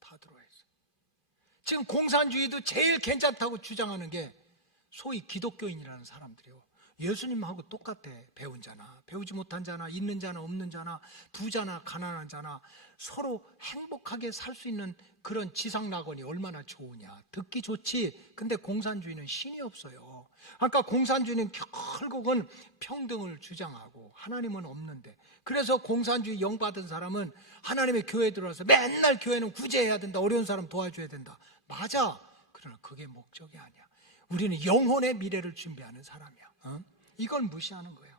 다 들어와 있어. 지금 공산주의도 제일 괜찮다고 주장하는 게 소위 기독교인이라는 사람들이요. 예수님하고 똑같아. 배운 자나 배우지 못한 자나 있는 자나 없는 자나 부자나 가난한 자나 서로 행복하게 살 수 있는 그런 지상낙원이 얼마나 좋으냐. 듣기 좋지. 근데 공산주의는 신이 없어요. 아까 공산주의는 결국은 평등을 주장하고 하나님은 없는데, 그래서 공산주의 영받은 사람은 하나님의 교회에 들어와서 맨날 교회는 구제해야 된다, 어려운 사람 도와줘야 된다. 맞아. 그러나 그게 목적이 아니야. 우리는 영혼의 미래를 준비하는 사람이야. 이걸 무시하는 거예요.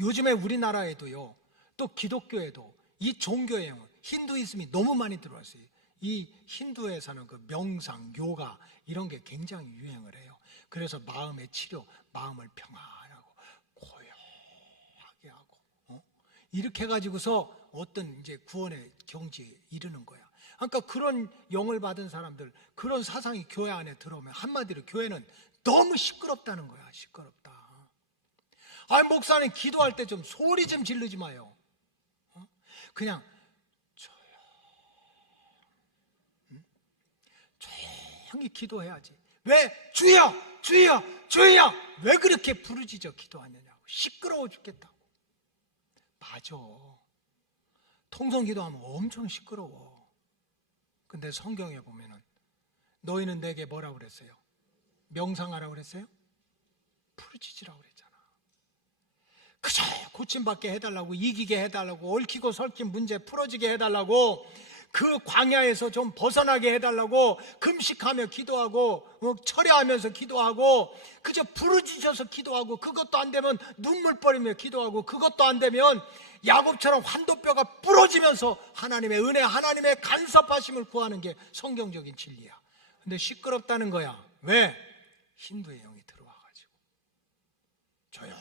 요즘에 우리나라에도요, 또 기독교에도 이 종교의 영혼, 힌두이즘이 너무 많이 들어왔어요. 이 힌두에서는 그 명상, 요가 이런 게 굉장히 유행을 해요. 그래서 마음의 치료, 마음을 평안하고 고요하게 하고 이렇게 해가지고서 어떤 이제 구원의 경지에 이르는 거야. 그러니까 그런 영을 받은 사람들, 그런 사상이 교회 안에 들어오면 한마디로 교회는 너무 시끄럽다는 거야. 시끄럽다. 목사님 기도할 때 좀 소리 좀 지르지 마요. 그냥 조용히 기도해야지. 왜? 주여! 주여! 주여! 왜 그렇게 부르짖어 기도하느냐고. 시끄러워 죽겠다고. 맞아. 통성 기도하면 엄청 시끄러워. 근데 성경에 보면은 너희는 내게 뭐라고 그랬어요? 명상하라고 그랬어요? 부르짖으라고 그랬잖아. 그저 고침받게 해달라고, 이기게 해달라고, 얽히고 설킨 문제 풀어지게 해달라고, 그 광야에서 좀 벗어나게 해달라고 금식하며 기도하고 철야하면서 기도하고, 그저 부르짖어서 기도하고, 그것도 안 되면 눈물 버리며 기도하고, 그것도 안 되면 야곱처럼 환도뼈가 부러지면서 하나님의 은혜, 하나님의 간섭하심을 구하는 게 성경적인 진리야. 근데 시끄럽다는 거야. 왜? 힌두의 영이 들어와가지고 조용히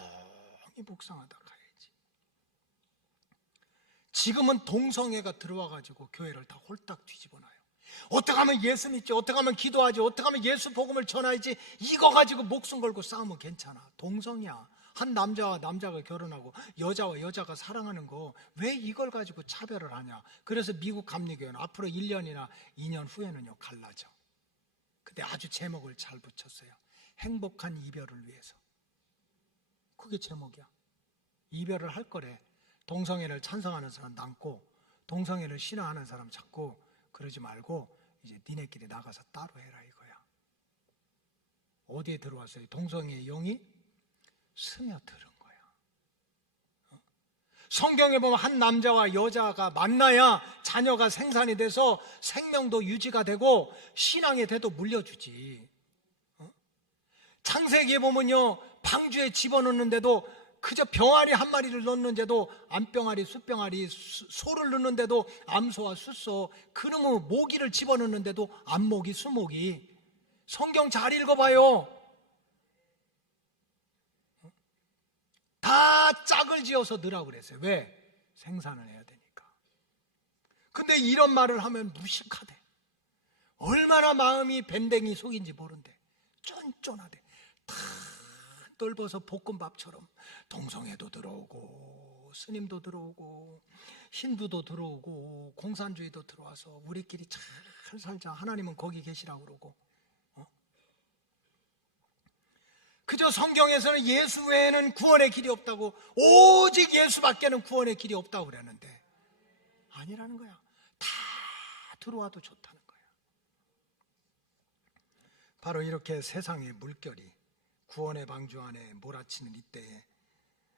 묵상하다 가야지. 지금은 동성애가 들어와가지고 교회를 다 홀딱 뒤집어놔요. 어떻게 하면 예수 믿지, 어떻게 하면 기도하지, 어떻게 하면 예수 복음을 전하지, 이거 가지고 목숨 걸고 싸우면 괜찮아. 동성이야. 한 남자와 남자가 결혼하고 여자와 여자가 사랑하는 거 왜 이걸 가지고 차별을 하냐. 그래서 미국 감리교회는 앞으로 1년이나 2년 후에는요 갈라져. 근데 아주 제목을 잘 붙였어요. 행복한 이별을 위해서. 그게 제목이야. 이별을 할 거래. 동성애를 찬성하는 사람 남고, 동성애를 싫어하는 사람 찾고, 그러지 말고 이제 니네끼리 나가서 따로 해라 이거야. 어디에 들어왔어요? 동성애의 영이 스며드는 거야. 성경에 보면 한 남자와 여자가 만나야 자녀가 생산이 돼서 생명도 유지가 되고 신앙의 대도 물려주지. 창세기에 보면요, 방주에 집어넣는데도, 그저 병아리 한 마리를 넣는데도 암병아리, 숫병아리, 소를 넣는데도 암소와 숫소, 그놈의 모기를 집어넣는데도 암모기, 수모기. 성경 잘 읽어봐요. 다 짝을 지어서 넣으라고 그랬어요. 왜? 생산을 해야 되니까. 근데 이런 말을 하면 무식하대. 얼마나 마음이 밴댕이 속인지 모른대. 쫀쫀하대. 다 넓어서 볶음밥처럼 동성애도 들어오고 스님도 들어오고 힌두도 들어오고 공산주의도 들어와서 우리끼리 잘 살자. 하나님은 거기 계시라고 그러고. 그저 성경에서는 예수 외에는 구원의 길이 없다고, 오직 예수밖에는 구원의 길이 없다고 그랬는데 아니라는 거야. 다 들어와도 좋다는 거야. 바로 이렇게 세상의 물결이 구원의 방주 안에 몰아치는 이때에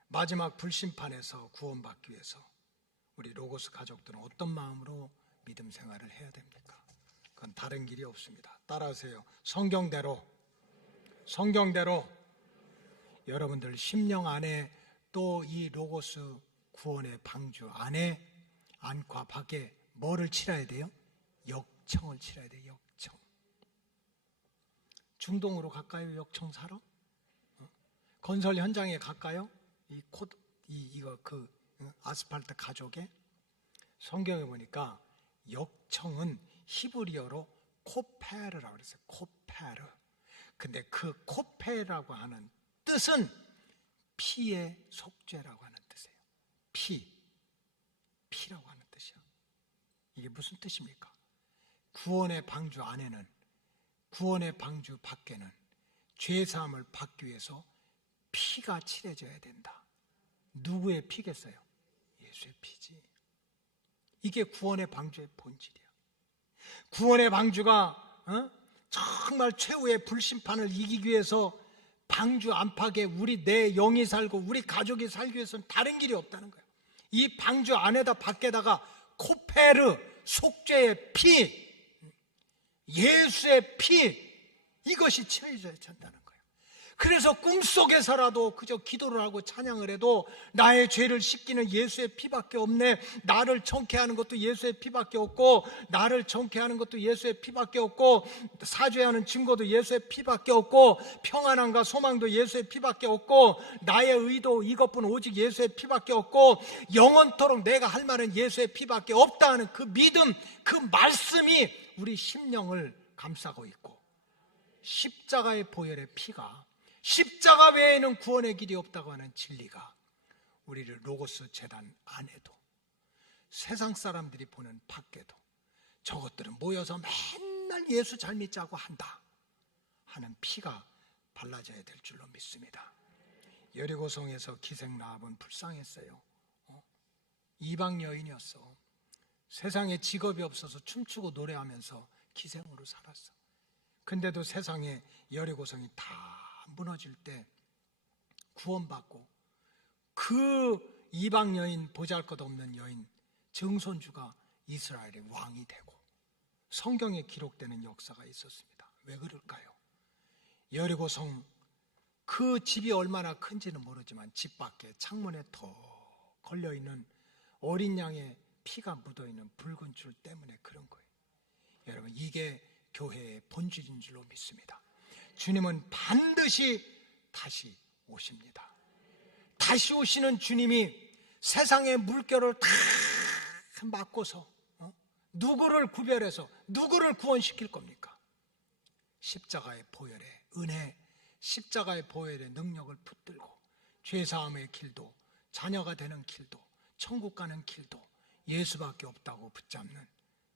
마지막 불심판에서 구원받기 위해서 우리 로고스 가족들은 어떤 마음으로 믿음 생활을 해야 됩니까? 그건 다른 길이 없습니다. 따라하세요. 성경대로 여러분들 심령 안에, 또 이 로고스 구원의 방주 안에, 안과 밖에 뭐를 치러야 돼요? 역청을 치러야 돼요. 역청. 중동으로 갈까요? 역청 사러? 건설 현장에 갈까요? 아스팔트 가족에? 성경에 보니까 역청은 히브리어로 코페르라고 그랬어요. 코페르. 근데 그 코페라고 하는 뜻은 피의 속죄라고 하는 뜻이에요. 피라고 하는 뜻이야. 이게 무슨 뜻입니까? 구원의 방주 안에는, 구원의 방주 밖에는 죄사함을 받기 위해서 피가 칠해져야 된다. 누구의 피겠어요? 예수의 피지. 이게 구원의 방주의 본질이야. 구원의 방주가 정말 최후의 불심판을 이기기 위해서 방주 안팎에 내 영이 살고 우리 가족이 살기 위해서는 다른 길이 없다는 거예요. 이 방주 안에다 밖에다가 코페르, 속죄의 피, 예수의 피, 이것이 칠해져야 한다는 거예요. 그래서 꿈속에서라도 그저 기도를 하고 찬양을 해도 나의 죄를 씻기는 예수의 피밖에 없네. 나를 정케하는 것도 예수의 피밖에 없고, 나를 정케하는 것도 예수의 피밖에 없고, 사죄하는 증거도 예수의 피밖에 없고, 평안함과 소망도 예수의 피밖에 없고, 나의 의도 이것뿐 오직 예수의 피밖에 없고, 영원토록 내가 할 말은 예수의 피밖에 없다 하는 그 믿음, 그 말씀이 우리 심령을 감싸고 있고, 십자가의 보혈의 피가, 십자가 외에는 구원의 길이 없다고 하는 진리가 우리를 로고스 재단 안에도, 세상 사람들이 보는 밖에도 저것들은 모여서 맨날 예수 잘 믿자고 한다 하는 피가 발라져야 될 줄로 믿습니다. 여리고성에서 기생 라합은 불쌍했어요. 이방 여인이었어. 세상에 직업이 없어서 춤추고 노래하면서 기생으로 살았어. 근데도 세상에 여리고성이 다 무너질 때 구원받고 그 이방 여인, 보잘것없는 여인 증손주가 이스라엘의 왕이 되고 성경에 기록되는 역사가 있었습니다. 왜 그럴까요? 여리고성 그 집이 얼마나 큰지는 모르지만 집 밖에 창문에 턱 걸려있는 어린 양의 피가 묻어있는 붉은 줄 때문에 그런 거예요. 여러분, 이게 교회의 본질인 줄로 믿습니다. 주님은 반드시 다시 오십니다. 다시 오시는 주님이 세상의 물결을 다 막고서 누구를 구별해서 누구를 구원시킬 겁니까? 십자가의 보혈의 은혜, 십자가의 보혈의 능력을 붙들고 죄사함의 길도, 자녀가 되는 길도, 천국 가는 길도 예수밖에 없다고 붙잡는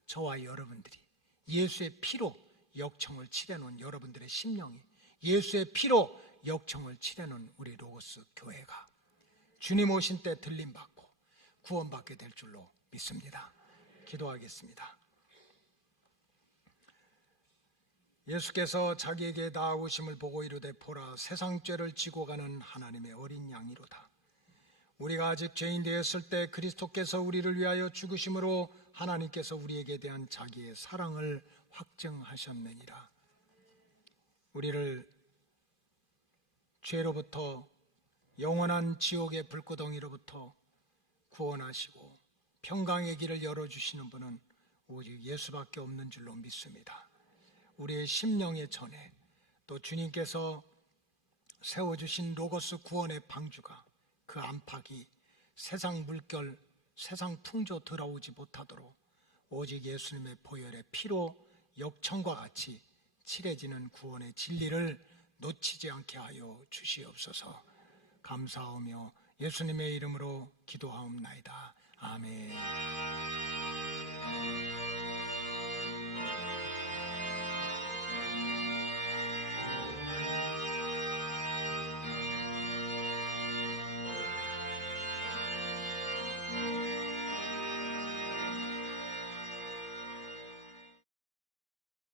저와 여러분들이, 예수의 피로 역청을 칠해놓은 여러분들의 심령이, 예수의 피로 역청을 칠해놓은 우리 로고스 교회가 주님 오신 때 들림받고 구원받게 될 줄로 믿습니다. 기도하겠습니다. 예수께서 자기에게 나아오심을 보고 이르되 보라, 세상 죄를 지고 가는 하나님의 어린 양이로다. 우리가 아직 죄인 되었을 때 그리스도께서 우리를 위하여 죽으심으로 하나님께서 우리에게 대한 자기의 사랑을 확증하셨느니라. 우리를 죄로부터, 영원한 지옥의 불구덩이로부터 구원하시고 평강의 길을 열어주시는 분은 오직 예수밖에 없는 줄로 믿습니다. 우리의 심령의 전에 또 주님께서 세워주신 로고스 구원의 방주가, 그 안팎이 세상 물결, 세상 풍조 들어오지 못하도록 오직 예수님의 보혈의 피로 역청과 같이 칠해지는 구원의 진리를 놓치지 않게 하여 주시옵소서. 감사하며 예수님의 이름으로 기도하옵나이다. 아멘.